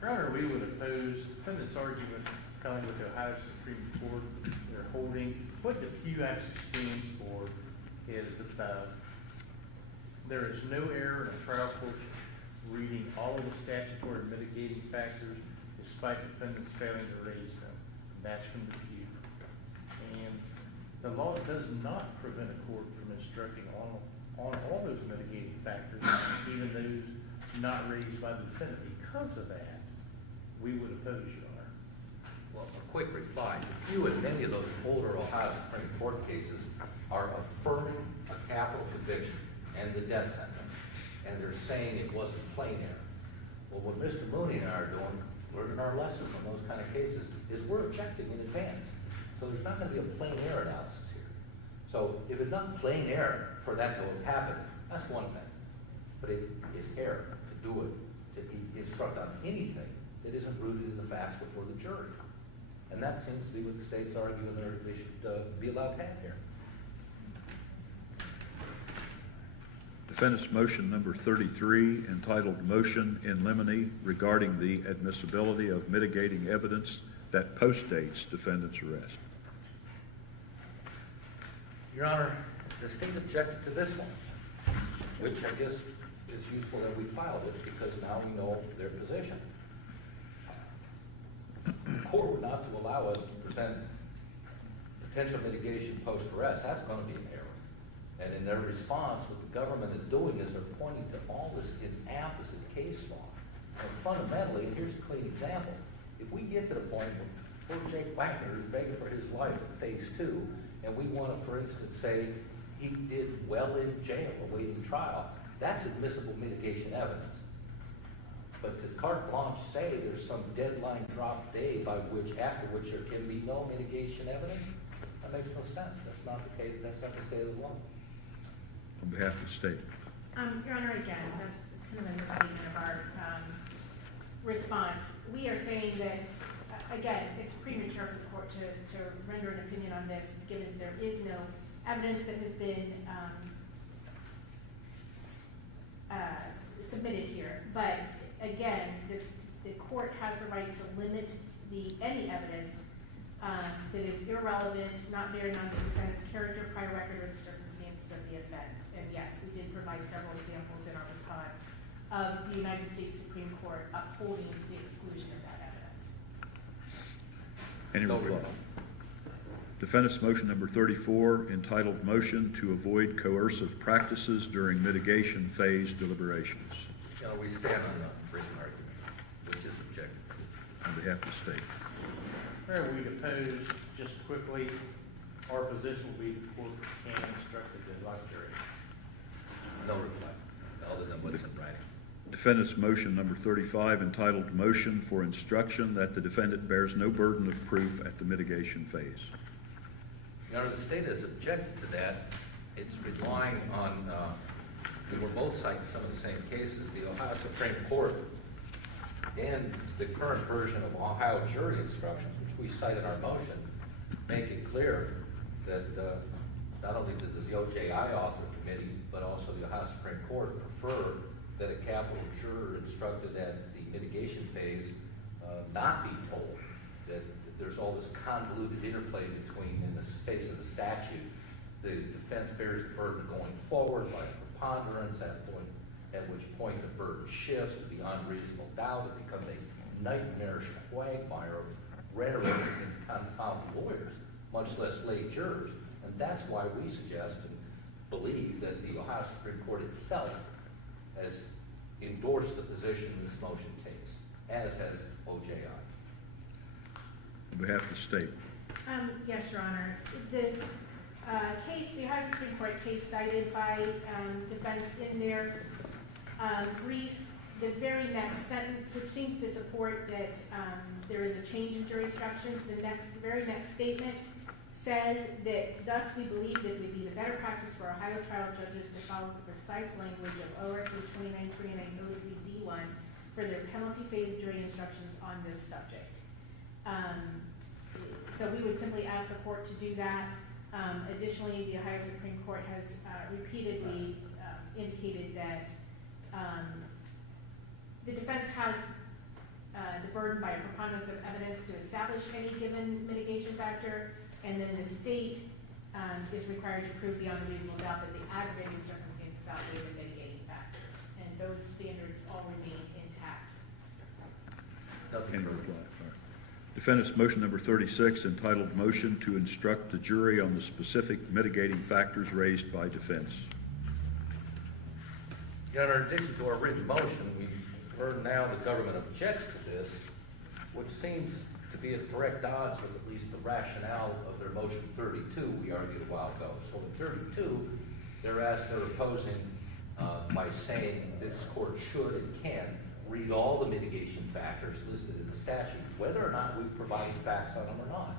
Your Honor, we would oppose defendant's argument coming with the Ohio Supreme Court. They're holding, what the Pew actually stands for is that there is no error in a trial court reading all of the statutory mitigating factors despite defendants failing to raise them. That's from the Pew. And the law does not prevent a court from instructing on all those mitigating factors, even those not raised by the defendant. Because of that, we would oppose, Your Honor. Well, a quick reply. You and many of those older Ohio Supreme Court cases are affirming a capital conviction and the death sentence, and they're saying it wasn't plain error. Well, what Mr. Mooney and I are doing, learning our lesson from those kind of cases, is we're objecting in advance. So there's not going to be a plain error analysis here. So if it's not plain error for that to have happened, that's one thing. But it is error to do it, to instruct on anything that isn't rooted in the facts before the jury. And that seems to be what the state's arguing they should be allowed to have here. Defendant's motion number 33, entitled Motion in Limine regarding the admissibility of mitigating evidence that postdates defendant's arrest. Your Honor, the state objected to this one, which I guess is useful that we filed it because now we know their position. The court were not to allow us to present potential mitigation post-arrest. That's going to be an error. And in their response, what the government is doing is they're pointing to all this inapposite case law. And fundamentally, and here's a clean example, if we get to the point where poor Jake Wagner is begging for his life in phase 2, and we want to, for instance, say he did well in jail awaiting trial, that's admissible mitigation evidence. But to carte blanche say there's some deadline drop day after which there can be no mitigation evidence, that makes no sense. That's not the case. That's not the state of the law. On behalf of the state. Your Honor, again, that's kind of a misstatement of our response. We are saying that, again, it's premature for the court to render an opinion on this, given there is no evidence that has been submitted here. But again, the court has the right to limit any evidence that is irrelevant, not bearing on the defendant's character, prior record, or the circumstances of the offense. And yes, we did provide several examples in our response of the United States Supreme Court upholding the exclusion of that evidence. Any No reply? reply. Defendant's motion number 34, entitled Motion to Avoid Coercive Practices During Mitigation Phase Deliberations. We stand on the written argument, which is objective. On behalf of the state. Mayor, we oppose, just quickly, our position will be the court can instruct the deadlock jury. No reply, other than what's in writing. Defendant's motion number 35, entitled Motion for Instruction that the defendant bears no burden of proof at the mitigation phase. Your Honor, the state has objected to that. It's relying on, we were both citing some of the same cases, the Ohio Supreme Court and the current version of Ohio jury instructions, which we cite in our motion, make it clear that not only did the OJI author committee, but also the Ohio Supreme Court prefer that a capital juror instructed at the mitigation phase not be told that there's all this convoluted interplay between, in the face of the statute, the defense bears the burden going forward by preponderance, at which point the burden shifts beyond reasonable doubt. It becomes a nightmarish quagmire of rhetoric and confounded lawyers, much less lay jurors. And that's why we suggest and believe that the Ohio Supreme Court itself has endorsed the position this motion takes, as has OJI. On behalf of the state. Yes, Your Honor. This case, the Ohio Supreme Court case cited by defense in their brief, the very next sentence, which seems to support that there is a change in jury instructions, the very next statement says that thus we believe that it would be the better practice for Ohio trial judges to follow the precise language of ORC 2939 OSB D1 for their penalty phase jury instructions on this subject. So we would simply ask the court to do that. Additionally, the Ohio Supreme Court has repeatedly indicated that the defense has the burden by a preponderance of evidence to establish any given mitigation factor, and then the state is required to prove beyond a reasonable doubt that the aggravating circumstances outweigh the mitigating factors, and those standards all remain intact. Any reply? All right. Defendant's motion number 36, entitled Motion to Instruct the Jury on the Specific Mitigating Factors Raised by Defense. Your Honor, in addition to our written motion, we've heard now the government objects to this, which seems to be at direct odds with at least the rationale of their motion 32 we argued a while ago. So in 32, they're opposing by saying this court should and can read all the mitigation factors listed in the statute, whether or not we provide facts on them or not.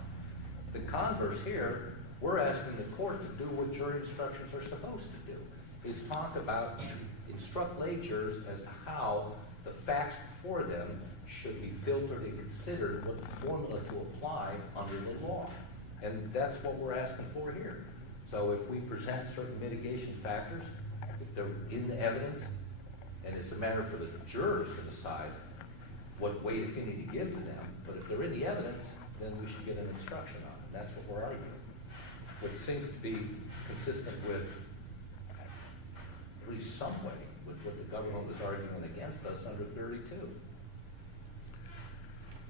The converse here, we're asking the court to do what jury instructions are supposed to do, is talk about, instruct lay jurors as to how the facts before them should be filtered and considered what formula to apply under the law. And that's what we're asking for here. So if we present certain mitigation factors, if they're in the evidence, and it's a matter for the jurors to decide what weight, if any, to give to them, but if they're in the evidence, then we should get an instruction on it. That's what we're arguing. Which seems to be consistent with, at least some way, with what the government was arguing against us under 32.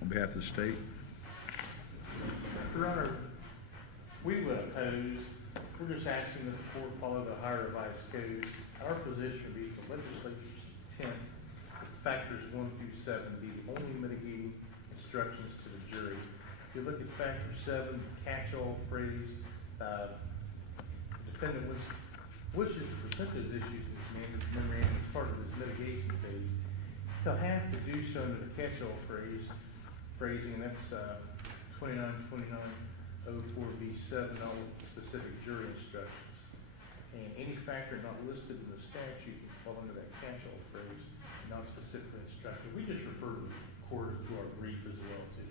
On behalf of the state, Your Honor, we would oppose, we're just asking that the court follow the Ohio Revised Code. Our position would be the legislature's intent, factors 1 through 7 be the only mitigating instructions to the jury. If you look at factor 7, catch-all phrase, defendant wishes to present those issues to this memorandum as part of his mitigation phase. He'll have to do so under the catch-all phrasing, and that's 2904B7, all specific jury instructions. And any factor not listed in the statute will fall under that catch-all phrase, not specifically instructed. We just refer to the court to our brief as well, too.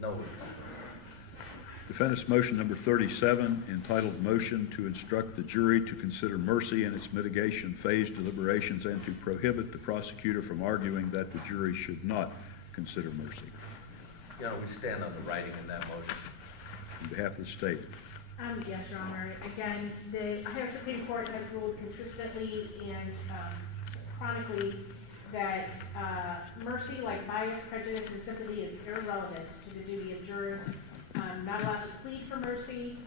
No. defendant's motion number 37, entitled Motion to Instruct the Jury to Consider Mercy in its Mitigation Phase Deliberations and to Prohibit the Prosecutor from Arguing that the jury should not consider mercy. Yeah, we stand on the writing in that motion. On behalf of the state, Yes, Your Honor. Again, the Ohio Supreme Court has ruled consistently and chronically that mercy, like bias, prejudice, and sympathy, is irrelevant to the duty of jurors. Not allowed to plead for mercy.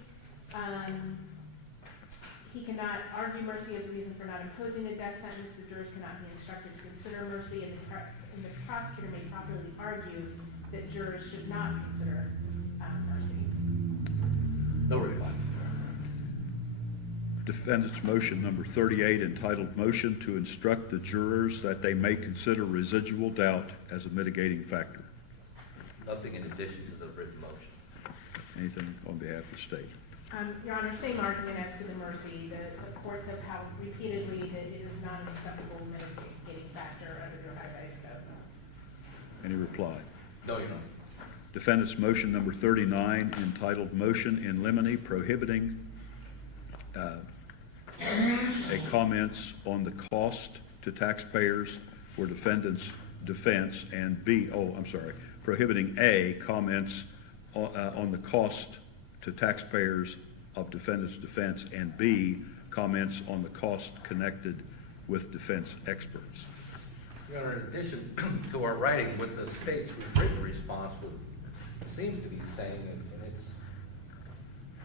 He cannot argue mercy as a reason for not imposing a death sentence. The jurors cannot be instructed to consider mercy, and the prosecutor may properly argue that jurors should not consider mercy. No reply. defendant's motion number 38, entitled Motion to Instruct the Jurors that they may consider residual doubt as a mitigating factor. Nothing in addition to the written motion. Anything on behalf of the state? Your Honor, same argument as to the mercy. The courts have held repeatedly that it is not an acceptable mitigating factor under the Ohio Vice Code. Any reply? No, Your Honor. Defendant's motion number 39, entitled Motion in Limine Prohibiting a comments on the cost to taxpayers for defendant's defense, and prohibiting A, comments on the cost to taxpayers of defendant's defense, and B, comments on the cost connected with defense experts. Your Honor, in addition to our writing, what the state's written response would seems to be saying, and it's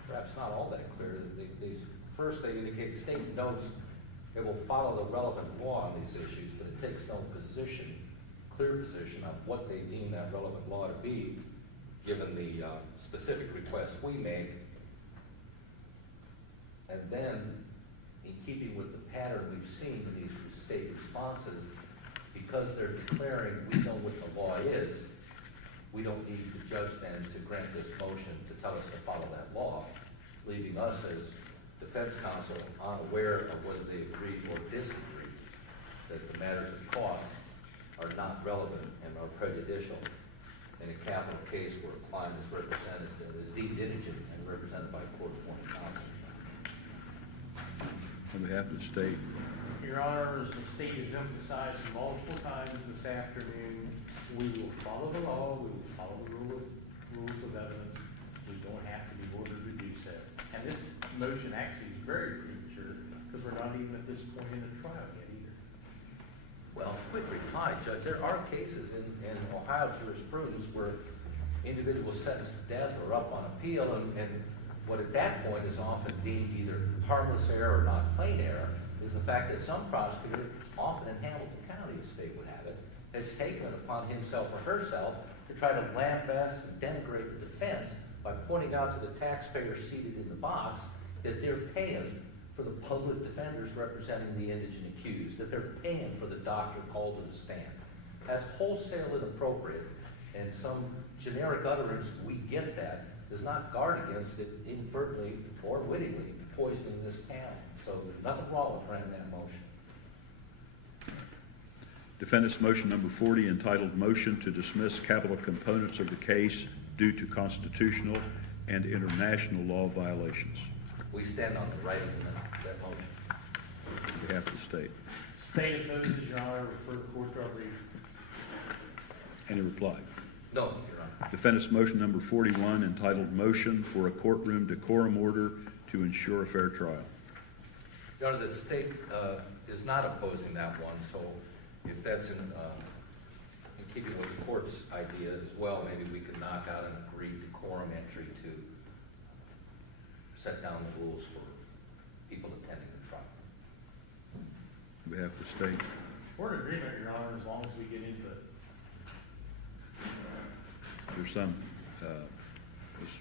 perhaps not all that clear. First, they indicate the state notes it will follow the relevant law on these issues, but it takes no clear position on what they deem that relevant law to be, given the specific requests we make. And then, in keeping with the pattern we've seen in these state responses, because they're declaring we know what the law is, we don't need the judge then to grant this motion to tell us to follow that law, leaving us as defense counsel unaware of whether they agree or disagree that the matters of cost are not relevant and are prejudicial in a capital case where a client is represented, is deemed indigent and represented by a court-appointed counsel. On behalf of the state, Your Honor, as the state has emphasized multiple times this afternoon, we will follow the law, we will follow the rules of evidence. We don't have to be ordered to do so. And this motion actually is very premature because we're not even at this point in the trial yet either. Well, quick reply, Judge. There are cases in Ohio jurisprudence where individuals sentenced to death are up on appeal, and what at that point is often deemed either harmless error or not plain error is the fact that some prosecutor, often in Hamilton County, as fate would have it, has taken it upon himself or herself to try to lambaste and denigrate the defense by pointing out to the taxpayer seated in the box that they're paying for the public defenders representing the indigent accused, that they're paying for the doctor called to the stand. That's wholesale inappropriate, and some generic utterance, we get that, does not guard against it inadvertently or wittingly poisoning this panel. So there's nothing wrong with running that motion. Defendant's motion number 40 entitled Motion to Dismiss Capital Components of the Case Due to Constitutional and International Law Violations. We stand on the right of that motion. On behalf of the state. State opposes, Your Honor, refer the court to our brief. Any reply? No, Your Honor. Defendant's motion number 41 entitled Motion for a Courtroom Decorum Order to Ensure a Fair Trial. Your Honor, the state is not opposing that one, so if that's in keeping with the court's idea as well, maybe we could knock out an agreed decorum entry to set down the rules for people attending the trial. On behalf of the state. We're in agreement, Your Honor, as long as we get into it. There's some, does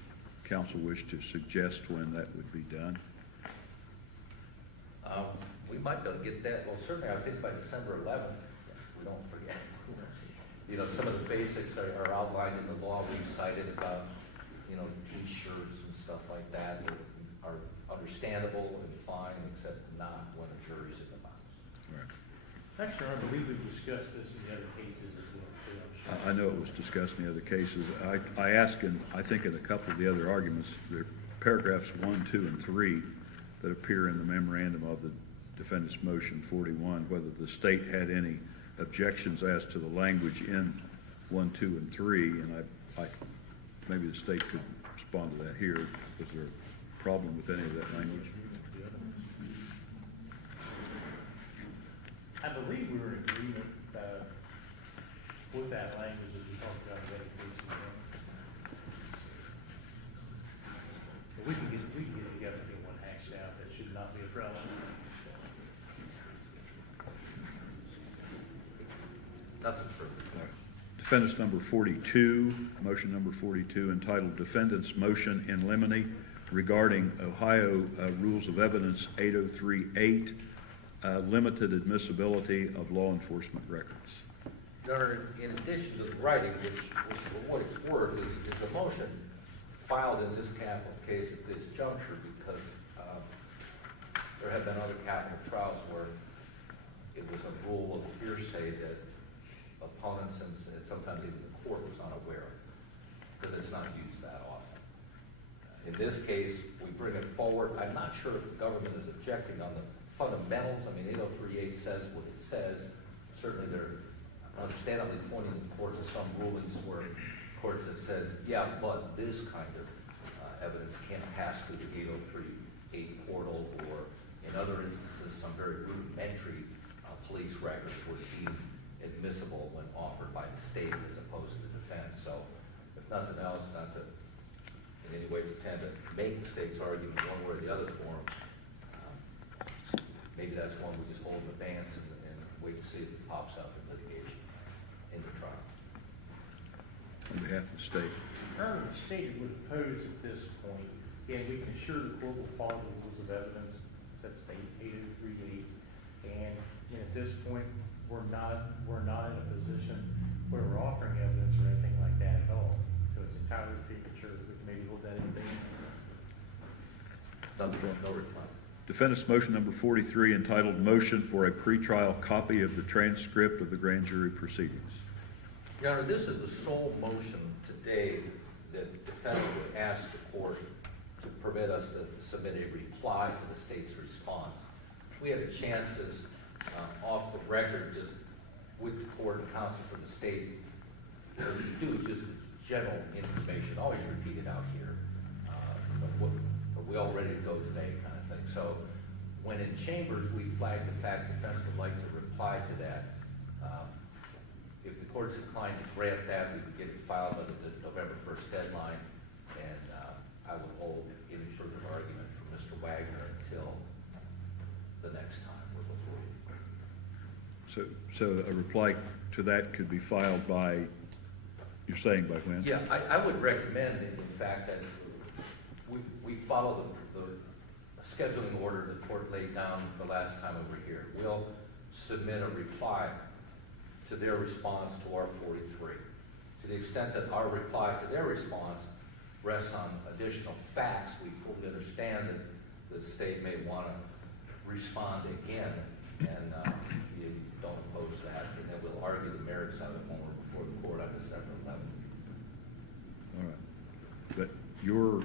counsel wish to suggest when that would be done? We might be able to get that, well, certainly I think by December 11th, we don't forget. You know, some of the basics are outlined in the law we've cited about, you know, T-shirts and stuff like that are understandable and fine, except not when a jury's in the box. Right. Actually, I believe we've discussed this in the other cases as well, too, I'm sure. I know it was discussed in the other cases. I asked, and I think in a couple of the other arguments, there are paragraphs 1, 2, and 3 that appear in the memorandum of the defendant's motion 41, whether the state had any objections as to the language in 1, 2, and 3, and I maybe the state could respond to that here. Was there a problem with any of that language? I believe we were in agreement with that language as we talked about in the other cases. But we can get together and get one hashed out. That should not be a problem. Nothing further. All right. Defendant's number 42, motion number 42, entitled Defendant's Motion in Limine regarding Ohio Rules of Evidence 8038, limited admissibility of law enforcement records. Your Honor, in addition to the writing, which for what it's worth is a motion filed in this capital case at this juncture because there have been other capital trials where it was a rule of hearsay that opponents and sometimes even the court was unaware of because it's not used that often. In this case, we bring it forward. I'm not sure if the government is objecting on the fundamentals. I mean, 8038 says what it says. Certainly they're understandably pointing the court to some rulings where courts have said, yeah, but this kind of evidence can't pass through the 8038 portal, or in other instances, some very rudimentary police records were deemed admissible when offered by the state as opposed to the defense. So, if nothing else, not to in any way pretend to make the state's argument one way or the other for them, maybe that's one we just hold in advance and wait to see if it pops up in litigation in the trial. On behalf of the state. However, the state would oppose at this point, and we can assure the court will follow the rules of evidence, such as 8038, and at this point, we're not in a position where we're offering evidence or anything like that at all. So it's entirely premature. We can maybe hold that in advance. No reply. Defendant's motion number 43 entitled Motion for a Pretrial Copy of the Transcript of the Grand Jury Proceedings. Your Honor, this is the sole motion today that the defendant would ask the court to permit us to submit a reply to the state's response. We had a chance as off the record, just with the court and counsel for the state, we do just general information, always repeat it out here. But we all ready to go today kind of thing. So when in chambers, we flagged the fact the defense would like to reply to that. If the court's inclined to grant that, we would get it filed under the November 1st deadline, and I would hold any further argument for Mr. Wagner until the next time we're before you. So a reply to that could be filed by, you're saying by when? Yeah, I would recommend, in fact, that we follow the scheduling order the court laid down the last time we were here. We'll submit a reply to their response to our 43. To the extent that our reply to their response rests on additional facts, we fully understand that the state may want to respond again. And you don't oppose that, and then we'll argue the merits of it when we're before the court on December 11th. All right. But your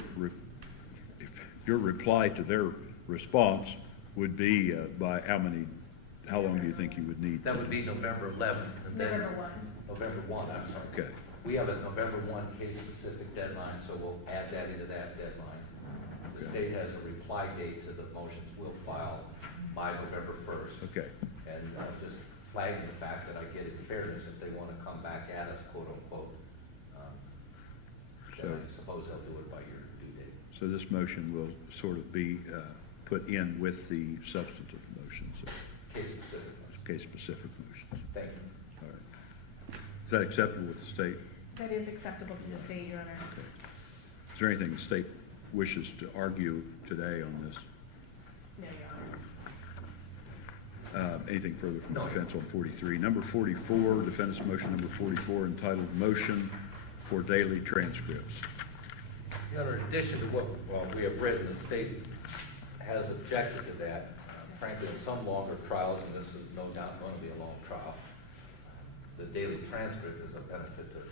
reply to their response would be by how long do you think you would need? That would be November 11th. And then November 1. November 1, I'm sorry. Okay. We have a November 1 case-specific deadline, so we'll add that into that deadline. The Okay. state has a reply date to the motions we'll file by November 1st. Okay. And just flagging the fact that I get in fairness, if they want to come back at us, quote unquote, then I suppose they'll do it by your due date. So this motion will sort of be put in with the substantive motions, Case-specific. case-specific motions. Thank you. All right. Is that acceptable with the state? That is acceptable to the state, Your Honor. Okay. Is there anything the state wishes to argue today on this? No, Your Honor. Anything further from No. defense on 43? Number 44, defendant's motion number 44, entitled Motion for Daily Transcripts. Your Honor, in addition to what we have written, the state has objected to that. Frankly, in some longer trials, and this is no doubt going to be a long trial, the daily transcript is a benefit to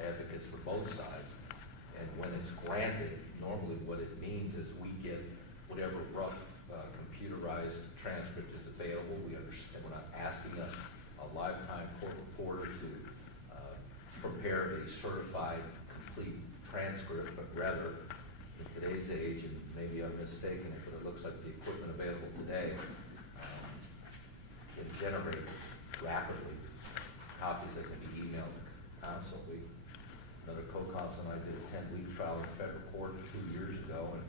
advocates for both sides. And when it's granted, normally what it means is we get whatever rough computerized transcript is available. We understand we're not asking a lifetime court reporter to prepare a certified, complete transcript, but rather, in today's age, and maybe I'm mistaken, but it looks like the equipment available today can generate rapidly copies that can be emailed to counsel. Another co-counsel and I did a 10-week trial in federal court 2 years ago, and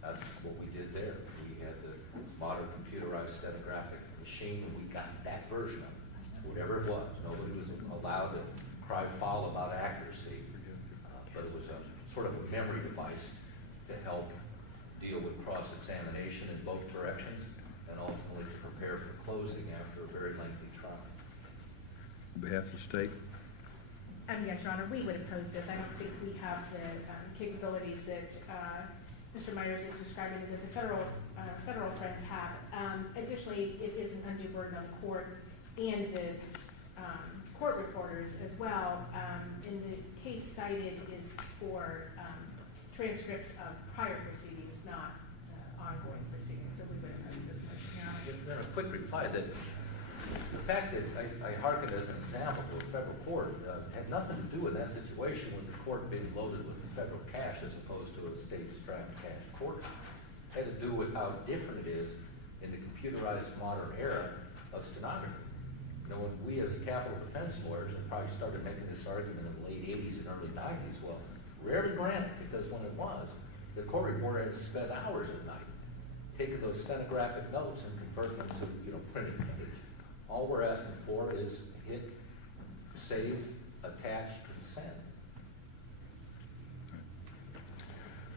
that's what we did there. We had the modern computerized stenographic machine, and we got that version of it, whatever it was. Nobody was allowed to cry foul about accuracy, but it was a sort of a memory device to help deal with cross-examination in both directions and ultimately to prepare for closing after a very lengthy trial. On behalf of the state? Yes, Your Honor, we would oppose this. I don't think we have the capabilities that Mr. Myers is describing that the federal friends have. Additionally, it is an undue burden on the court and the court reporters as well. And the case cited is for transcripts of prior proceedings, not ongoing proceedings. So we would oppose this motion, Your Honor. Then a quick reply that the fact that I hearken as an example to a federal court had nothing to do with that situation with the court being loaded with the federal cash as opposed to a state strapped cash court. It had to do with how different it is in the computerized modern era of stenography. You know, when we as capital defense lawyers and probably started making this argument in the late 80s and early 90s, well, rarely granted, because when it was, the court reporter had to spend hours at night taking those stenographic notes and converting them to, printed image. All we're asking for is hit, save, attach, and send.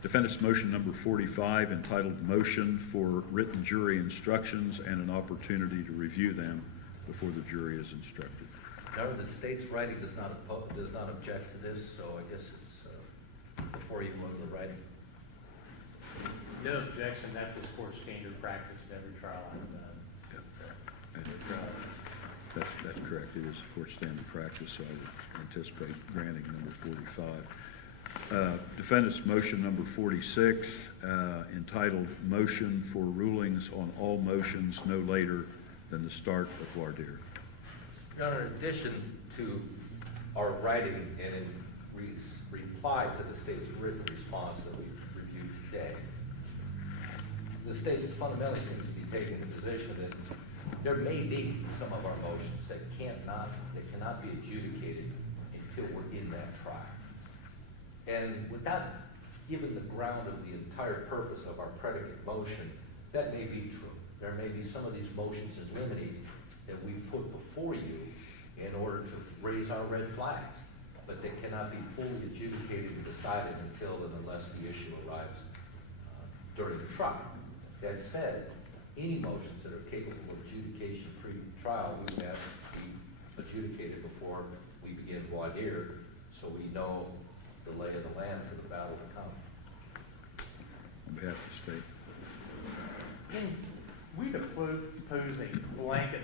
Defendant's motion number 45, entitled Motion for Written Jury Instructions and an Opportunity to Review Them Before the Jury is Instructed. However, the state's writing does not object to this, so I guess it's before you move the writing. No objection, that's this court's standard practice at every trial I've done. That's correct. It is, of course, standard practice, so I would anticipate granting number 45. Defendant's motion number 46, entitled Motion for Rulings on All Motions No Later Than the Start of voir dire. Your Honor, in addition to our writing and in reply to the state's written response that we reviewed today, the state fundamentally seems to be taking the position that there may be some of our motions that cannot be adjudicated until we're in that trial. And without giving the ground of the entire purpose of our predicate motion, that may be true. There may be some of these motions in limine that we put before you in order to raise our red flags, but they cannot be fully adjudicated and decided until and unless the issue arrives during the trial. That said, any motions that are capable of adjudication pre-trial, we would ask to be adjudicated before we begin voir dire, so we know the lay of the land for the battle to come. On behalf of the state. We propose a blanket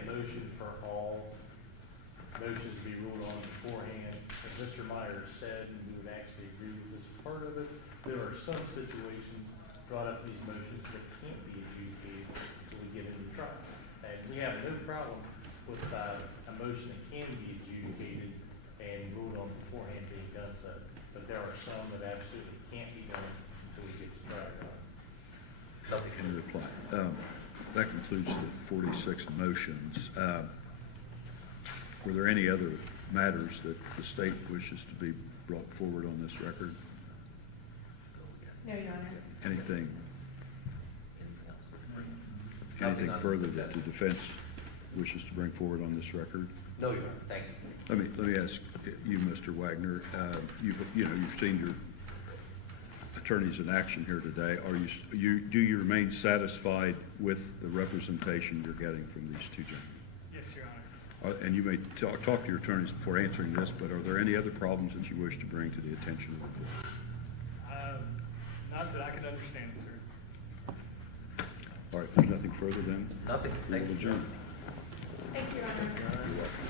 Mr. Myers said, and we would actually agree with this part of it, there are some situations brought up in these motions that can't be adjudicated until we get into trial. And we have no problem with a motion that can be adjudicated and voted on beforehand being done so. But there are some that absolutely can't be done until we get to trial. Nothing. In reply. That concludes the 46 motions. Were there any other matters that the state wishes to be brought forward on this record? No, Your Honor. Anything Nothing on further the that the defense wishes to bring forward on this record? No, Your Honor, thank you. Let me ask you, Mr. Wagner. You've seen your attorneys in action here today. Do you remain satisfied with the representation you're getting from these two gentlemen? Yes, Your Honor. And you may talk to your attorneys before answering this, but are there any other problems that you wish to bring to the attention of the board? Not that I could understand, sir. All right, if there's nothing further, then Nothing, we thank will you. adjourn. Thank you, Your Honor. You're welcome.